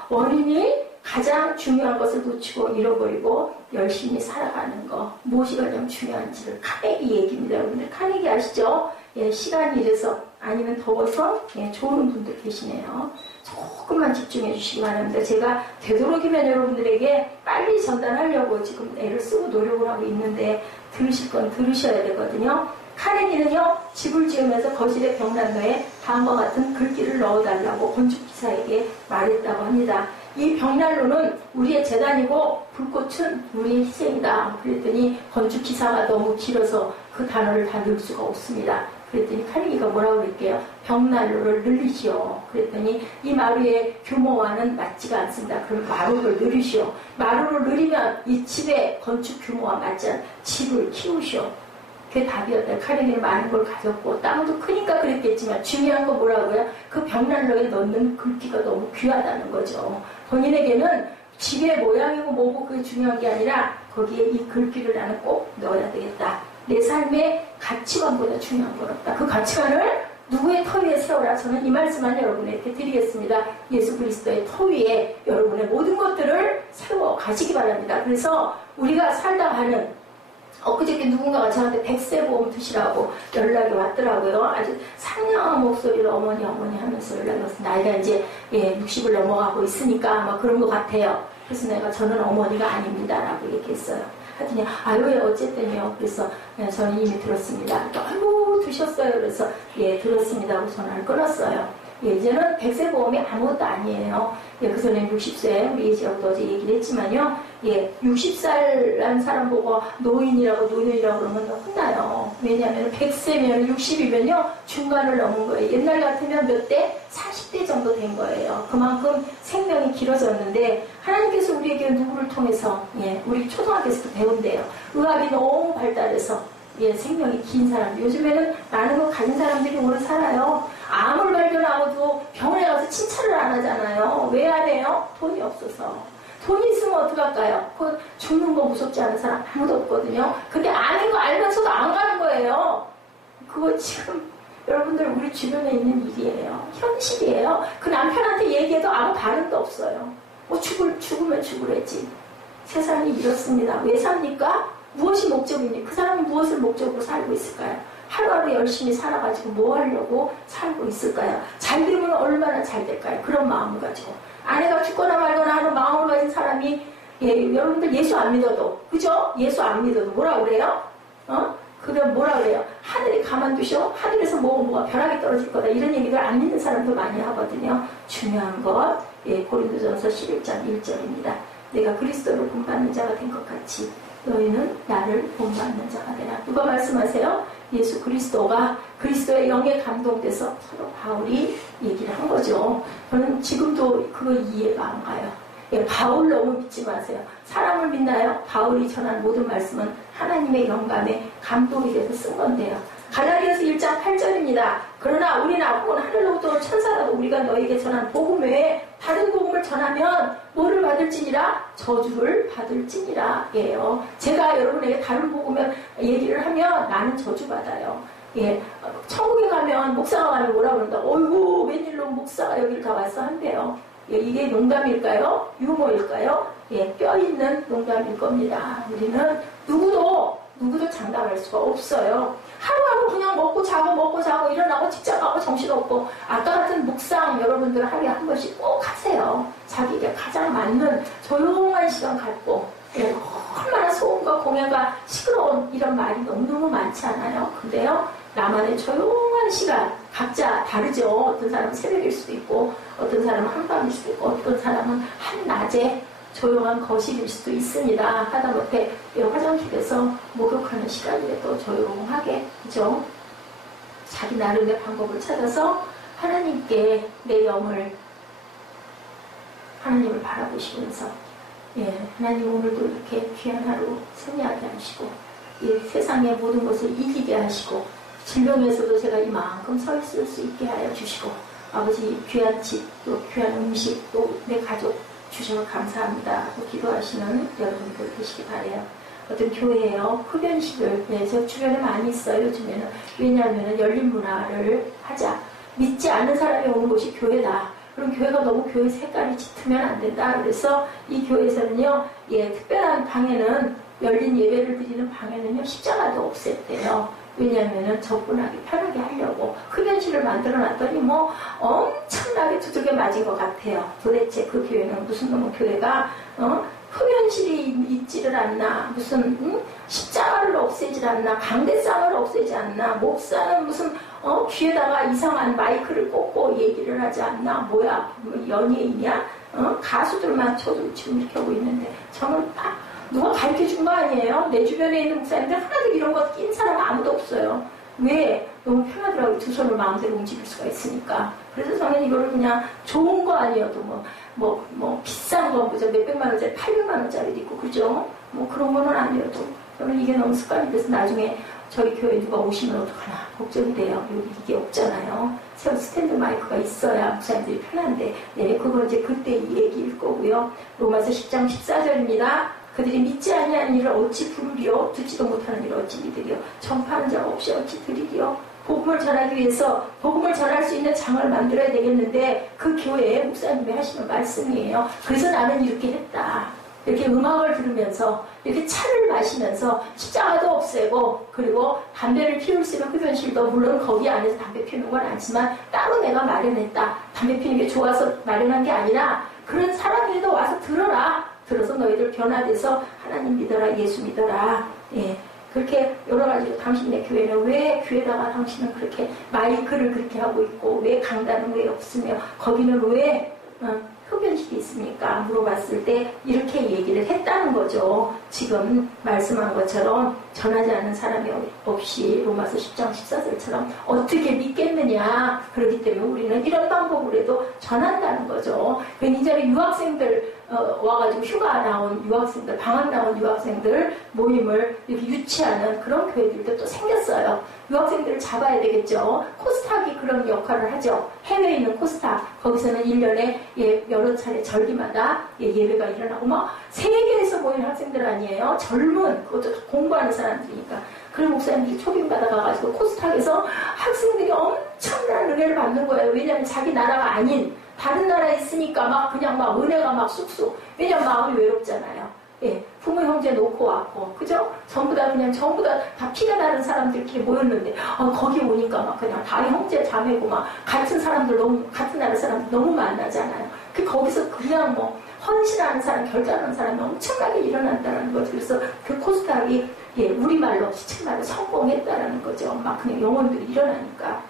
어린이 가장 중요한 것을 놓치고 잃어버리고 열심히 살아가는 거 무엇이 가장 중요한지를 카네기 얘기입니다. 여러분들 카네기 아시죠? 시간이 이래서 아니면 더워서 예, 좋은 분들 계시네요. 조금만 집중해 주시기 바랍니다. 제가 되도록이면 여러분들에게 빨리 전달하려고 지금 애를 쓰고 노력을 하고 있는데 들으실 건 들으셔야 되거든요. 카레니는요, 집을 지으면서 거실의 벽난로에 다음과 같은 글귀를 넣어달라고 건축기사에게 말했다고 합니다. 이 벽난로는 우리의 재단이고 불꽃은 우리의 희생이다. 그랬더니 건축기사가 너무 길어서 그 단어를 다 넣을 수가 없습니다. 그랬더니 카네기가 뭐라고 그럴게요? 벽난로를 늘리시오. 그랬더니 이 마루의 규모와는 맞지가 않습니다. 그럼 마루를 늘리시오. 마루를 늘리면 이 집의 건축 규모와 맞지 않은 집을 키우시오. 그게 답이었다. 카네기는 많은 걸 가졌고 땅도 크니까 그랬겠지만 중요한 건 뭐라고요? 그 벽난로에 넣는 글귀가 너무 귀하다는 거죠. 본인에게는 집의 모양이고 뭐고 그게 중요한 게 아니라 거기에 이 글귀를 나는 꼭 넣어야 되겠다. 내 삶의 가치관보다 중요한 건 없다. 그 가치관을 누구의 터 위에 세우라. 저는 이 말씀만 여러분에게 드리겠습니다. 예수 그리스도의 터 위에 여러분의 모든 것들을 세워 가시기 바랍니다. 그래서 우리가 살다 가는 엊그저께 누군가가 저한테 백세보험 드시라고 연락이 왔더라고요. 아주 상냥한 목소리로 어머니 하면서 연락이 왔어요. 나이가 이제 60을 넘어가고 있으니까 아마 그런 것 같아요. 그래서 내가 저는 어머니가 아닙니다 라고 얘기했어요. 하더니 아유 어쨌든요. 그래서 저는 이미 들었습니다. 아유 드셨어요. 그래서 들었습니다 하고 전화를 끊었어요. 이제는 백세보험이 아무것도 아니에요. 그 전에 60세 우리 지역도 어제 얘기를 했지만요. 60살 난 사람 보고 노인이라고 그러면 혼나요. 왜냐하면 100세면 60이면요 중간을 넘은 거예요. 옛날 같으면 몇 대? 40대 정도 된 거예요. 그만큼 생명이 길어졌는데 하나님께서 우리에게 누구를 통해서 우리 초등학교에서도 배운대요. 의학이 너무 발달해서 생명이 긴 사람. 요즘에는 많은 걸 가진 사람들이 오래 살아요. 암을 발견하고도 병원에 가서 칭찬을 안 하잖아요. 왜 안 해요? 돈이 없어서. 돈이 있으면 어떡할까요? 그 죽는 거 무섭지 않은 사람 아무도 없거든요. 근데 아는 거 알면서도 안 가는 거예요. 그거 지금 여러분들 우리 주변에 있는 일이에요. 현실이에요. 그 남편한테 얘기해도 아무 반응도 없어요. 죽으면 죽으랬지. 세상이 이렇습니다. 왜 삽니까? 무엇이 목적이니? 그 사람은 무엇을 목적으로 살고 있을까요? 하루하루 열심히 살아가지고 뭐 하려고 살고 있을까요? 잘 되면 얼마나 잘 될까요? 그런 마음을 가지고. 아내가 죽거나 말거나 하는 마음을 가진 사람이 여러분들 예수 안 믿어도 그죠? 예수 안 믿어도 뭐라 그래요? 그러면 뭐라 그래요? 하늘이 가만두셔? 하늘에서 뭐가 벼락이 떨어질 거다 이런 얘기를 안 믿는 사람도 많이 하거든요. 중요한 것 고린도전서 11장 1절입니다. 내가 그리스도를 본받는 자가 된 것 같이 너희는 나를 본받는 자가 되라. 누가 말씀하세요? 예수 그리스도가 그리스도의 영에 감동돼서 서로 바울이 얘기를 한 거죠. 저는 지금도 그거 이해가 안 가요. 바울 너무 믿지 마세요. 사람을 믿나요? 바울이 전한 모든 말씀은 하나님의 영감에 감동이 돼서 쓴 건데요. 갈라디아서 1장 8절입니다. 그러나 우리나 혹은 하늘로부터 온 천사라도 우리가 너에게 전한 복음 외에 다른 복음을 전하면 뭐를 받을지니라? 저주를 받을지니라 예요. 제가 여러분에게 다른 복음을 얘기를 하면 나는 저주받아요. 천국에 가면 목사가 가면 뭐라 그런다. 어이구 웬일로 목사가 여기를 다 왔어 한대요. 이게 농담일까요? 유머일까요? 뼈있는 농담일 겁니다. 우리는 누구도 장담할 수가 없어요. 하루하루 그냥 먹고 자고 일어나고 직장 가고 정신없고 아까 같은 묵상 여러분들 하루에 한 번씩 꼭 하세요. 자기에게 가장 맞는 조용한 시간 갖고 얼마나 소음과 공해가 시끄러운 이런 말이 너무너무 많지 않아요? 근데요 나만의 조용한 시간 각자 다르죠. 어떤 사람은 새벽일 수도 있고 어떤 사람은 한밤일 수도 있고 어떤 사람은 한낮에 조용한 거실일 수도 있습니다. 하다못해 화장실에서 목욕하는 시간이라도 조용하게 그죠? 자기 나름의 방법을 찾아서 하나님께 내 영을 하나님을 바라보시면서 하나님 오늘도 이렇게 귀한 하루 승리하게 하시고 세상의 모든 것을 이기게 하시고 질병에서도 제가 이만큼 서 있을 수 있게 하여 주시고 아버지 귀한 집 또 귀한 음식 또 내 가족 주셔서 감사합니다 하고 기도하시는 여러분들 되시기 바래요. 어떤 교회에요 흡연식을 제 주변에 많이 있어요. 요즘에는. 왜냐하면 열린 문화를 하자. 믿지 않는 사람이 오는 곳이 교회다. 그럼 교회가 너무 교회 색깔이 짙으면 안 된다. 그래서 이 교회에서는요 특별한 방에는 열린 예배를 드리는 방에는요 십자가도 없앴대요. 왜냐하면은 접근하기 편하게 하려고 흡연실을 만들어 놨더니 뭐 엄청나게 두들겨 맞은 것 같아요. 도대체 그 교회는 무슨 놈의 교회가 흡연실이 있지를 않나, 무슨 십자가를 없애질 않나, 강대상을 없애지 않나, 목사는 무슨 귀에다가 이상한 마이크를 꽂고 얘기를 하지 않나, 뭐야, 뭐 연예인이야, 가수들만 쳐도 지금 이렇게 하고 있는데 저는 딱 누가 가르쳐준 거 아니에요? 내 주변에 있는 목사님들 하나도 이런 거 낀 사람 아무도 없어요. 왜? 너무 편하더라고요. 두 손을 마음대로 움직일 수가 있으니까. 그래서 저는 이거를 그냥 좋은 거 아니어도 비싼 거, 몇백만 원짜리, 800만 원짜리도 있고, 그죠? 뭐 그런 거는 아니어도. 저는 이게 너무 습관이 돼서 나중에 저희 교회 누가 오시면 어떡하나 걱정이 돼요. 여기 이게 없잖아요. 새로 스탠드 마이크가 있어야 목사님들이 편한데, 네, 그거 이제 그때 이 얘기일 거고요. 로마서 10장 14절입니다. 그들이 믿지 아니하는 일을 어찌 부르리요? 듣지도 못하는 일을 어찌 믿으리요? 전파하는 자가 없이 어찌 들으리요? 복음을 전하기 위해서 복음을 전할 수 있는 장을 만들어야 되겠는데 그 교회에 목사님이 하시는 말씀이에요. 그래서 나는 이렇게 했다. 이렇게 음악을 들으면서 이렇게 차를 마시면서 십자가도 없애고 그리고 담배를 피울 수 있는 흡연실도 물론 거기 안에서 담배 피우는 건 아니지만 따로 내가 마련했다. 담배 피우는 게 좋아서 마련한 게 아니라 그런 사람들도 와서 들어라. 들어서 너희들 변화돼서 하나님 믿어라, 예수 믿어라. 예, 그렇게 여러 가지로 당신네 교회는 왜 교회다가 당신은 그렇게 마이크를 그렇게 하고 있고 왜 강단은 왜 없으며 거기는 왜 흡연실이 있습니까? 물어봤을 때 이렇게 얘기를 했다는 거죠. 지금 말씀한 것처럼 전하지 않는 사람이 없이 로마서 10장 14절처럼 어떻게 믿겠느냐. 그렇기 때문에 우리는 이런 방법으로 해도 전한다는 거죠. 이전에 유학생들 와가지고 휴가 나온 유학생들, 방학 나온 유학생들 모임을 이렇게 유치하는 그런 교회들도 또 생겼어요. 유학생들을 잡아야 되겠죠. 코스닥이 그런 역할을 하죠. 해외에 있는 코스닥. 거기서는 1년에 여러 차례 절기마다 예배가 일어나고 막 세계에서 모인 학생들 아니에요. 젊은, 그것도 공부하는 사람들이니까. 그런 목사님들이 초빙받아가가지고 코스닥에서 학생들이 엄청난 은혜를 받는 거예요. 왜냐하면 자기 나라가 아닌 다른 나라에 있으니까 그냥 은혜가 쑥쑥. 왜냐면 마음이 외롭잖아요. 예, 부모 형제 놓고 왔고, 그죠? 전부 다 피가 다른 사람들끼리 모였는데, 거기 오니까 그냥 다 형제 자매고 같은 나라 사람들 너무 만나잖아요. 거기서 그냥 헌신하는 사람, 결단하는 사람이 엄청나게 일어난다는 거죠. 그래서 그 코스닥이, 우리말로, 시체말로 성공했다는 거죠. 그냥 영혼들이 일어나니까.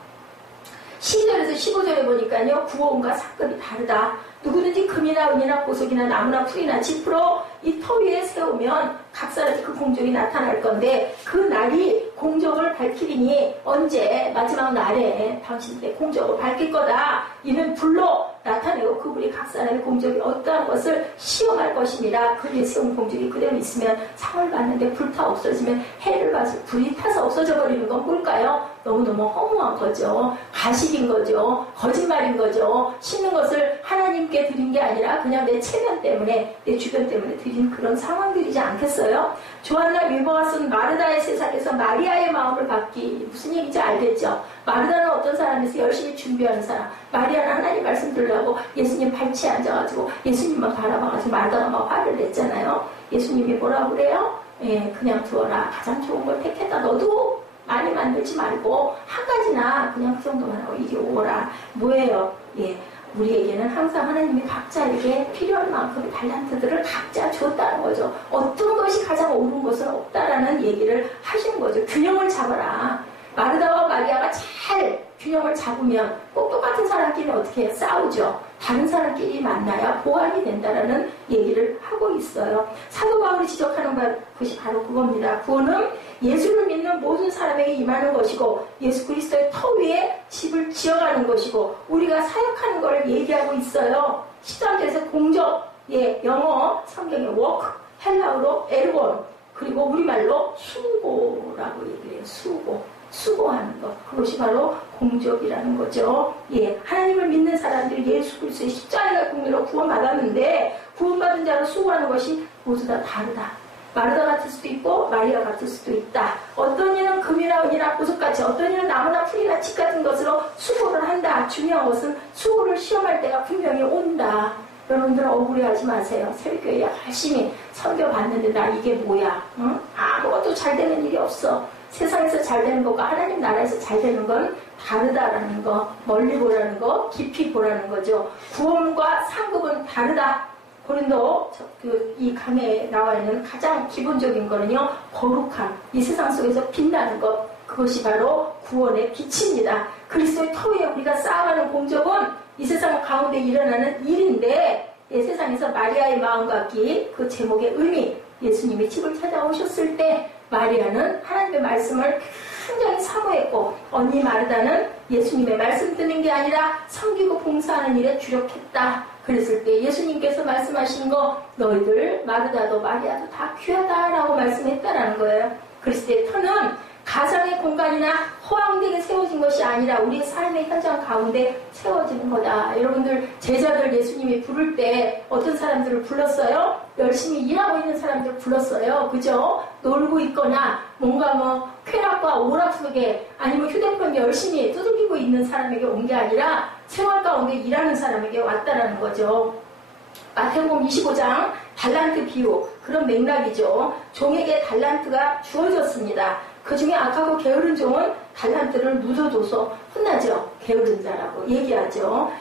12절에서 15절에 보니까요, 구원과 사건이 다르다. 누구든지 금이나 은이나 보석이나 나무나 풀이나 짚으로 이 터 위에 세우면 각 사람이 그 공적이 나타날 건데 그 날이 공적을 밝히리니 언제? 마지막 날에 당신들의 공적을 밝힐 거다. 이는 불로 나타내고 그분이 각 사람의 공적이 어떠한 것을 시험할 것이니라. 그 위에 세운 공적이 그대로 있으면 상을 받는데 불타 없어지면 해를 봐서 불이 타서 없어져 버리는 건 뭘까요? 너무너무 허무한 거죠. 가식인 거죠. 거짓말인 거죠. 심는 것을 하나님께 드린 게 아니라 그냥 내 체면 때문에 내 주변 때문에 드린 그런 상황들이지 않겠어요? 조한나 윌버가 쓴 마르다의 세상에서 마리아의 마음을 받기. 무슨 얘기인지 알겠죠? 마르다는 어떤 사람에서 열심히 준비하는 사람. 마리아는 하나님 말씀 들으려고 예수님 발치에 앉아가지고 예수님만 바라봐가지고 마르다가 화를 냈잖아요. 예수님이 뭐라고 그래요? 예, 그냥 두어라. 가장 좋은 걸 택했다. 너도 많이 만들지 말고 한 가지나 그냥 그 정도만 하고 이리 오라. 뭐예요? 예, 우리에게는 항상 하나님이 각자에게 필요한 만큼의 달란트들을 각자 줬다는 거죠. 어떤 것이 가장 옳은 것은 없다라는 얘기를 하시는 거죠. 균형을 잡아라. 마르다와 마리아가 잘 균형을 잡으면 꼭 똑같은 사람끼리 어떻게 해요? 싸우죠. 다른 사람끼리 만나야 보완이 된다라는 얘기를 하고 있어요. 사도 바울이 지적하는 것이 바로 그겁니다. 구원은 예수를 믿는 모든 사람에게 임하는 것이고 예수 그리스도의 터 위에 집을 지어가는 것이고 우리가 사역하는 걸 얘기하고 있어요. 13절에서 공적, 영어 성경의 work, 헬라어로 에르곤, 그리고 우리말로 수고라고 얘기해요. 수고하는 것. 그것이 바로 공적이라는 거죠. 하나님을 믿는 사람들이 예수 그리스도의 십자가의 공로로 구원받았는데 구원받은 자로 수고하는 것이 모두 다 다르다. 마르다 같을 수도 있고 마리아 같을 수도 있다. 어떤 이는 금이나 은이나 보석같이 어떤 이는 나무나 풀이나 집 같은 것으로 수고를 한다. 중요한 것은 수고를 시험할 때가 분명히 온다. 여러분들 억울해하지 마세요. 새벽교회 열심히 설교 받는데 나 이게 뭐야? 응? 아무것도 잘 되는 일이 없어. 세상에서 잘 되는 것과 하나님 나라에서 잘 되는 건 다르다라는 거, 멀리 보라는 거, 깊이 보라는 거죠. 구원과 상급은 다르다. 고린도 이 강에 나와 있는 가장 기본적인 거는요, 거룩함, 이 세상 속에서 빛나는 것, 그것이 바로 구원의 빛입니다. 그리스도의 터 위에 우리가 쌓아가는 공적은 이 세상 가운데 일어나는 일인데, 세상에서 마리아의 마음 갖기, 그 제목의 의미, 예수님이 집을 찾아오셨을 때 마리아는 하나님의 말씀을 굉장히 사모했고, 언니 마르다는 예수님의 말씀 듣는 게 아니라 섬기고 봉사하는 일에 주력했다. 그랬을 때 예수님께서 말씀하신 거, 너희들 마르다도 마리아도 다 귀하다라고 말씀했다라는 거예요. 그리스도의 터는 가상의 공간이나 허황되게 세워진 것이 아니라 우리의 삶의 현장 가운데 세워지는 거다. 여러분들 제자들 예수님이 부를 때 어떤 사람들을 불렀어요? 열심히 일하고 있는 사람들을 불렀어요. 그죠? 놀고 있거나 뭔가 쾌락과 오락 속에 아니면 휴대폰 열심히 두들기고 있는 사람에게 온 게 아니라 생활 가운데 일하는 사람에게 왔다라는 거죠. 마태복음 25장 달란트 비유, 그런 맥락이죠. 종에게 달란트가 주어졌습니다. 그 중에 악하고 게으른 종은 달란트를 묻어둬서 혼나죠. 게으른 자라고 얘기하죠.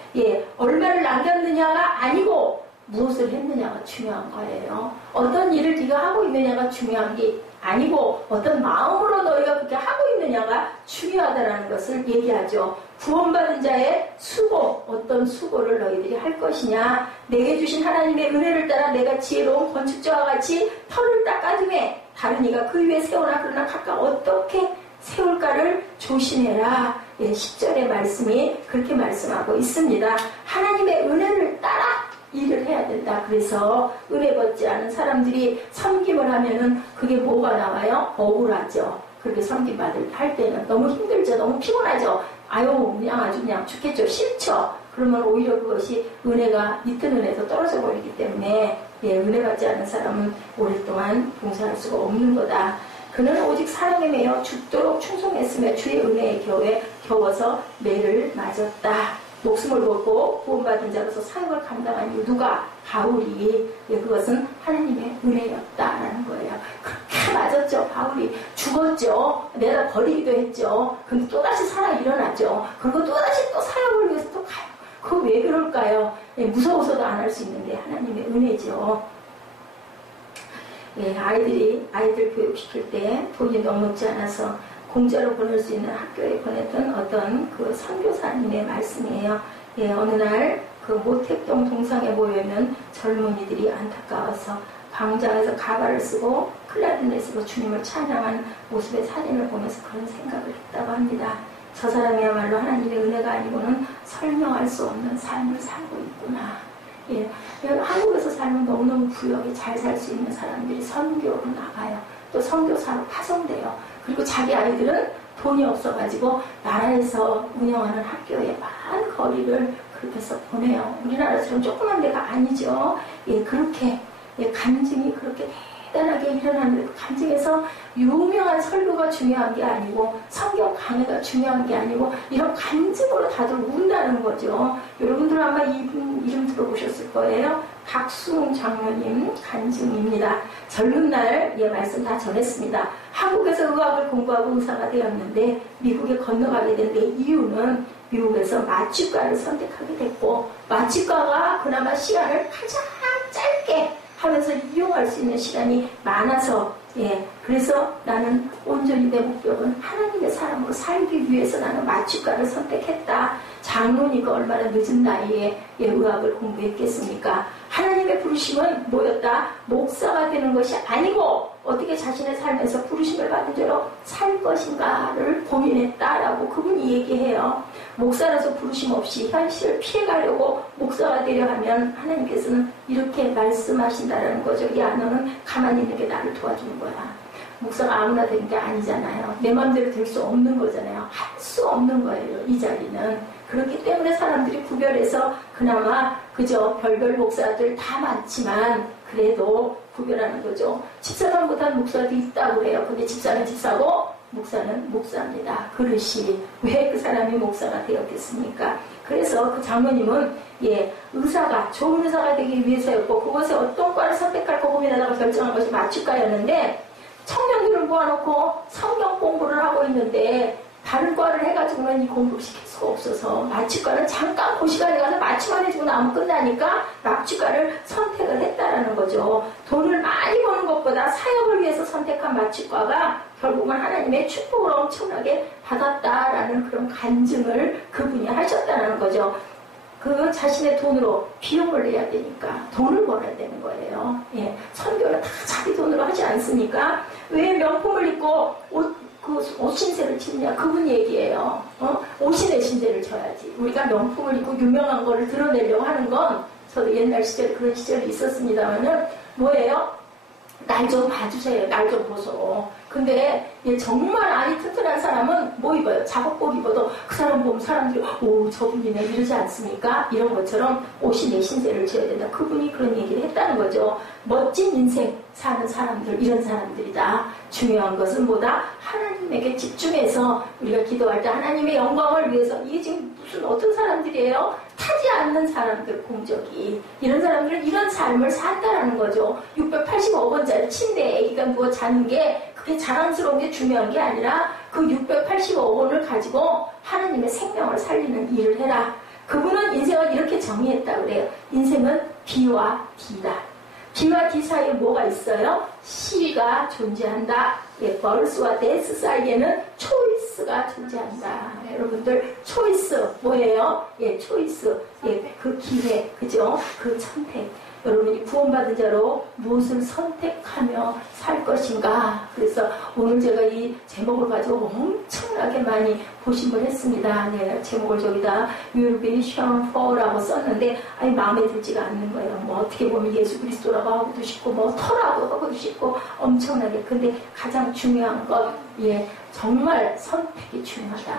얼마를 남겼느냐가 아니고 무엇을 했느냐가 중요한 거예요. 어떤 일을 네가 하고 있느냐가 중요한 게 아니고 어떤 마음으로 너희가 그렇게 하고 있느냐가 중요하다는 것을 얘기하죠. 구원받은 자의 수고, 어떤 수고를 너희들이 할 것이냐. 내게 주신 하나님의 은혜를 따라 내가 지혜로운 건축자와 같이 터를 닦아둠에 다른 이가 그 위에 세우나 그러나 각각 어떻게 세울까를 조심해라. 10절의 말씀이 그렇게 말씀하고 있습니다. 하나님의 은혜를 따라 일을 해야 된다. 그래서 은혜 받지 않은 사람들이 섬김을 하면은 그게 뭐가 나와요? 억울하죠. 그렇게 섬김받을 할 때는 너무 힘들죠. 너무 피곤하죠. 아주 그냥 죽겠죠. 싫죠. 그러면 오히려 그것이 은혜가 짙은 은혜에서 떨어져 버리기 때문에 은혜 받지 않은 사람은 오랫동안 봉사할 수가 없는 거다. 그는 오직 사랑에 매여 죽도록 충성했으며 주의 은혜에 겨워서 매를 맞았다. 목숨을 걸고 구원받은 자로서 사역을 감당한 이유 누가? 바울이. 그것은 하나님의 은혜였다라는 거예요. 그렇게 맞았죠. 바울이 죽었죠. 내가 버리기도 했죠. 근데 또다시 살아 일어나죠. 그리고 또다시 또 사역을 위해서 또 가요. 그거 왜 그럴까요? 무서워서도 안 할 수 있는데 하나님의 은혜죠. 아이들 교육시킬 때 돈이 넉넉지 않아서 공짜로 보낼 수 있는 학교에 보냈던 어떤 그 선교사님의 말씀이에요. 어느 날 그 모택동 동상에 모여있는 젊은이들이 안타까워서 광장에서 가발을 쓰고 클라리넷으로 주님을 찬양한 모습의 사진을 보면서 그런 생각을 했다고 합니다. 저 사람이야말로 하나님의 은혜가 아니고는 설명할 수 없는 삶을 살고 있구나. 한국에서 살면 너무너무 부유하게 잘 살 수 있는 사람들이 선교로 나가요. 또 선교사로 파송돼요. 그리고 자기 아이들은 돈이 없어가지고 나라에서 운영하는 학교에 많은 거리를 그렇게 해서 보내요. 우리나라처럼 조그만 데가 아니죠. 그렇게 간증이 그렇게 대단하게 일어나는 그 간증에서 유명한 설교가 중요한 게 아니고 성경 강해가 중요한 게 아니고 이런 간증으로 다들 운다는 거죠. 여러분들 아마 이분 이름 들어보셨을 거예요. 박수웅 장로님 간증입니다. 젊은 날 말씀 다 전했습니다. 한국에서 의학을 공부하고 의사가 되었는데 미국에 건너가게 된 데 이유는 미국에서 마취과를 선택하게 됐고 마취과가 그나마 시간을 가장 짧게 하면서 이용할 수 있는 시간이 많아서 그래서 나는 온전히 내 목적은 하나님의 사람으로 살기 위해서 나는 마취과를 선택했다. 장로니까 얼마나 늦은 나이에 의학을 공부했겠습니까? 하나님의 부르심은 뭐였다? 목사가 되는 것이 아니고 어떻게 자신의 삶에서 부르심을 받은 대로 살 것인가를 고민했다라고 그분이 얘기해요. 목사라서 부르심 없이 현실을 피해가려고 목사가 되려 하면 하나님께서는 이렇게 말씀하신다라는 거죠. 야, 너는 가만히 있는 게 나를 도와주는 거야. 목사가 아무나 되는 게 아니잖아요. 내 마음대로 될 수 없는 거잖아요. 할 수 없는 거예요. 이 자리는. 그렇기 때문에 사람들이 구별해서 그나마 그저 별별 목사들 다 많지만 그래도 구별하는 거죠. 집사만 못한 목사도 있다고 해요. 근데 집사는 집사고 목사는 목사입니다. 그릇이 왜 그 사람이 목사가 되었겠습니까? 그래서 그 장모님은 의사가 좋은 의사가 되기 위해서였고 그것에 어떤 과를 선택할까 고민하다가 결정한 것이 마취과였는데 청년들은 모아놓고 성경 공부를 하고 있는데 다른 과를 해가지고는 이 공부를 시킬 수가 없어서 마취과를 잠깐 그 시간에 가서 마취만 해주고 나면 끝나니까 마취과를 선택을 했다라는 거죠. 돈을 많이 버는 것보다 사역을 위해서 선택한 마취과가 결국은 하나님의 축복을 엄청나게 받았다라는 그런 간증을 그분이 하셨다는 거죠. 그 자신의 돈으로 비용을 내야 되니까 돈을 벌어야 되는 거예요. 예, 선교는 다 자기 돈으로 하지 않습니까? 왜 명품을 입고 옷 신세를 치느냐? 그분 얘기예요. 옷신의 신세를 져야지. 우리가 명품을 입고 유명한 거를 드러내려고 하는 건, 저도 옛날 시절에 그런 시절이 있었습니다만은 뭐예요? 날 좀 봐주세요. 날 좀 보소. 근데 정말 안이 튼튼한 사람은 뭐 입어요? 작업복 입어도 그 사람 보면 사람들이 오 저분이네 이러지 않습니까? 이런 것처럼 옷이 내 신세를 지어야 된다. 그분이 그런 얘기를 했다는 거죠. 멋진 인생 사는 사람들, 이런 사람들이다. 중요한 것은 뭐다? 하나님에게 집중해서 우리가 기도할 때 하나님의 영광을 위해서, 이게 지금 무슨 어떤 사람들이에요? 타지 않는 사람들, 공적이. 이런 사람들은 이런 삶을 산다라는 거죠. 685번짜리 침대에 아기가 누워 자는 게 그게 자랑스러운 게 중요한 게 아니라 그 685번을 가지고 하나님의 생명을 살리는 일을 해라. 그분은 인생을 이렇게 정의했다고 그래요. 인생은 B와 D다. B와 D 사이에 뭐가 있어요? C가 존재한다. 벌스와 데스 사이에는 초이스가 존재한다. 여러분들 초이스 뭐예요? 초이스. 그 기회, 그죠? 그 선택. 여러분이 구원받은 자로 무엇을 선택하며 살 것인가. 그래서 오늘 제가 이 제목을 가지고 엄청나게 많이 고심을 했습니다. 제목을 저기다 Your Vision For라고 썼는데 아니 마음에 들지가 않는 거예요. 뭐 어떻게 보면 예수 그리스도라고 하고도 싶고 뭐 터라고 하고도 싶고 엄청나게. 근데 가장 중요한 건 정말 선택이 중요하다.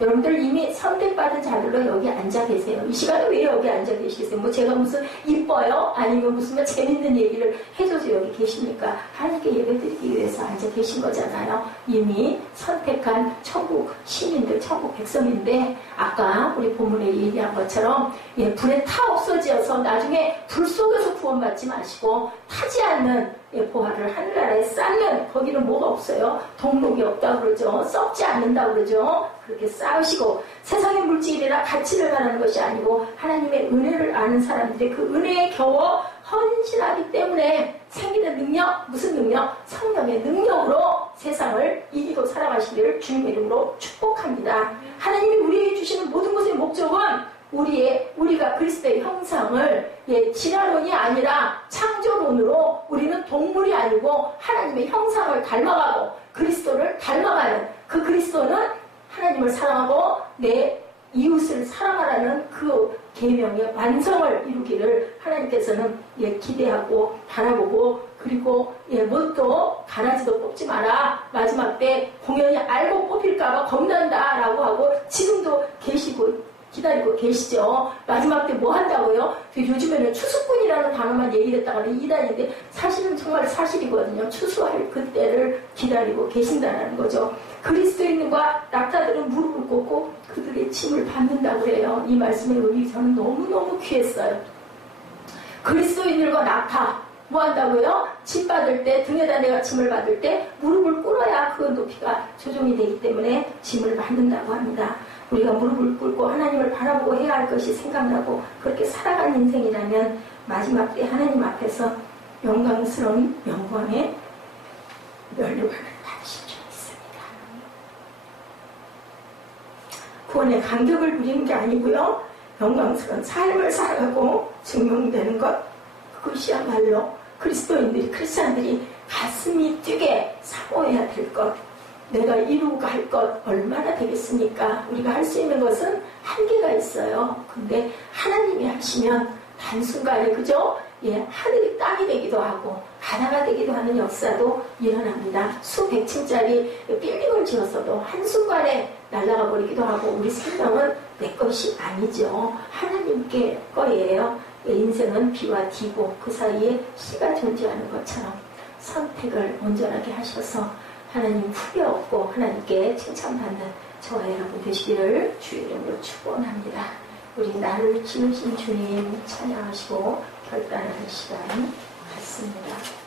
여러분들 이미 선택받은 자들로 여기 앉아 계세요. 이 시간에 왜 여기 앉아 계시겠어요? 뭐 제가 무슨 이뻐요? 아니면 무슨 재밌는 얘기를 해줘서 여기 계십니까? 하나님께 예배드리기 위해서 앉아 계신 거잖아요. 이미 선택한 천국 시민들, 천국 백성인데 아까 우리 본문에 얘기한 것처럼 불에 타 없어지어서 나중에 불 속에서 구원받지 마시고 타지 않는 보화를 하늘나라에 쌓는, 거기는 뭐가 없어요? 동록이 없다고 그러죠. 썩지 않는다고 그러죠. 그렇게 쌓으시고 세상의 물질이나 가치를 말하는 것이 아니고 하나님의 은혜를 아는 사람들의 그 은혜에 겨워 헌신하기 때문에 생기는 능력, 무슨 능력? 성령의 능력으로 세상을 이기고 살아가시기를 주님의 이름으로 축복합니다. 하나님이 우리에게 주시는 모든 것의 목적은 우리가 그리스도의 형상을 진화론이 아니라 창조론으로 우리는 동물이 아니고 하나님의 형상을 닮아가고 그리스도를 닮아가는, 그 그리스도는 하나님을 사랑하고 내 이웃을 사랑하라는 그 계명의 완성을 이루기를 하나님께서는 기대하고 바라보고, 그리고 뭣도 가라지도 뽑지 마라. 마지막 때 공연이 알고 뽑힐까봐 겁난다라고 하고 지금도 기다리고 계시죠. 마지막 때 뭐 한다고요? 요즘에는 추수꾼이라는 단어만 얘기했다가는 이단인데 사실은 정말 사실이거든요. 추수할 그때를 기다리고 계신다는 거죠. 그리스도인과 낙타들은 무릎을 꿇고 그들의 침을 받는다고 해요. 이 말씀의 의미 저는 너무너무 귀했어요. 그리스도인들과 낙타 뭐 한다고요? 침 받을 때, 등에다 내가 침을 받을 때 무릎을 꿇어야 그 높이가 조정이 되기 때문에 침을 받는다고 합니다. 우리가 무릎을 꿇고 하나님을 바라보고 해야 할 것이 생각나고 그렇게 살아가는 인생이라면 마지막 때 하나님 앞에서 영광스러운 영광의 면류관을 받으실 줄 믿습니다. 구원의 간격을 부리는 게 아니고요. 영광스러운 삶을 살아가고 증명되는 것, 그것이야말로 크리스찬들이 가슴이 뛰게 사모해야 될 것, 내가 이루고 갈 것 얼마나 되겠습니까? 우리가 할 수 있는 것은 한계가 있어요. 근데 하나님이 하시면 단순간에, 그죠? 하늘이 땅이 되기도 하고 바다가 되기도 하는 역사도 일어납니다. 수백 층짜리 빌딩을 지었어도 한순간에 날아가 버리기도 하고, 우리 생명은 내 것이 아니죠. 하나님께 거예요. 인생은 B와 D고 그 사이에 C가 존재하는 것처럼 선택을 온전하게 하셔서 하나님 후회 없고 하나님께 칭찬받는 저와 여러분 되시기를 주의 이름으로 축원합니다. 우리 나를 지으신 주님 찬양하시고 결단하는 시간 같습니다.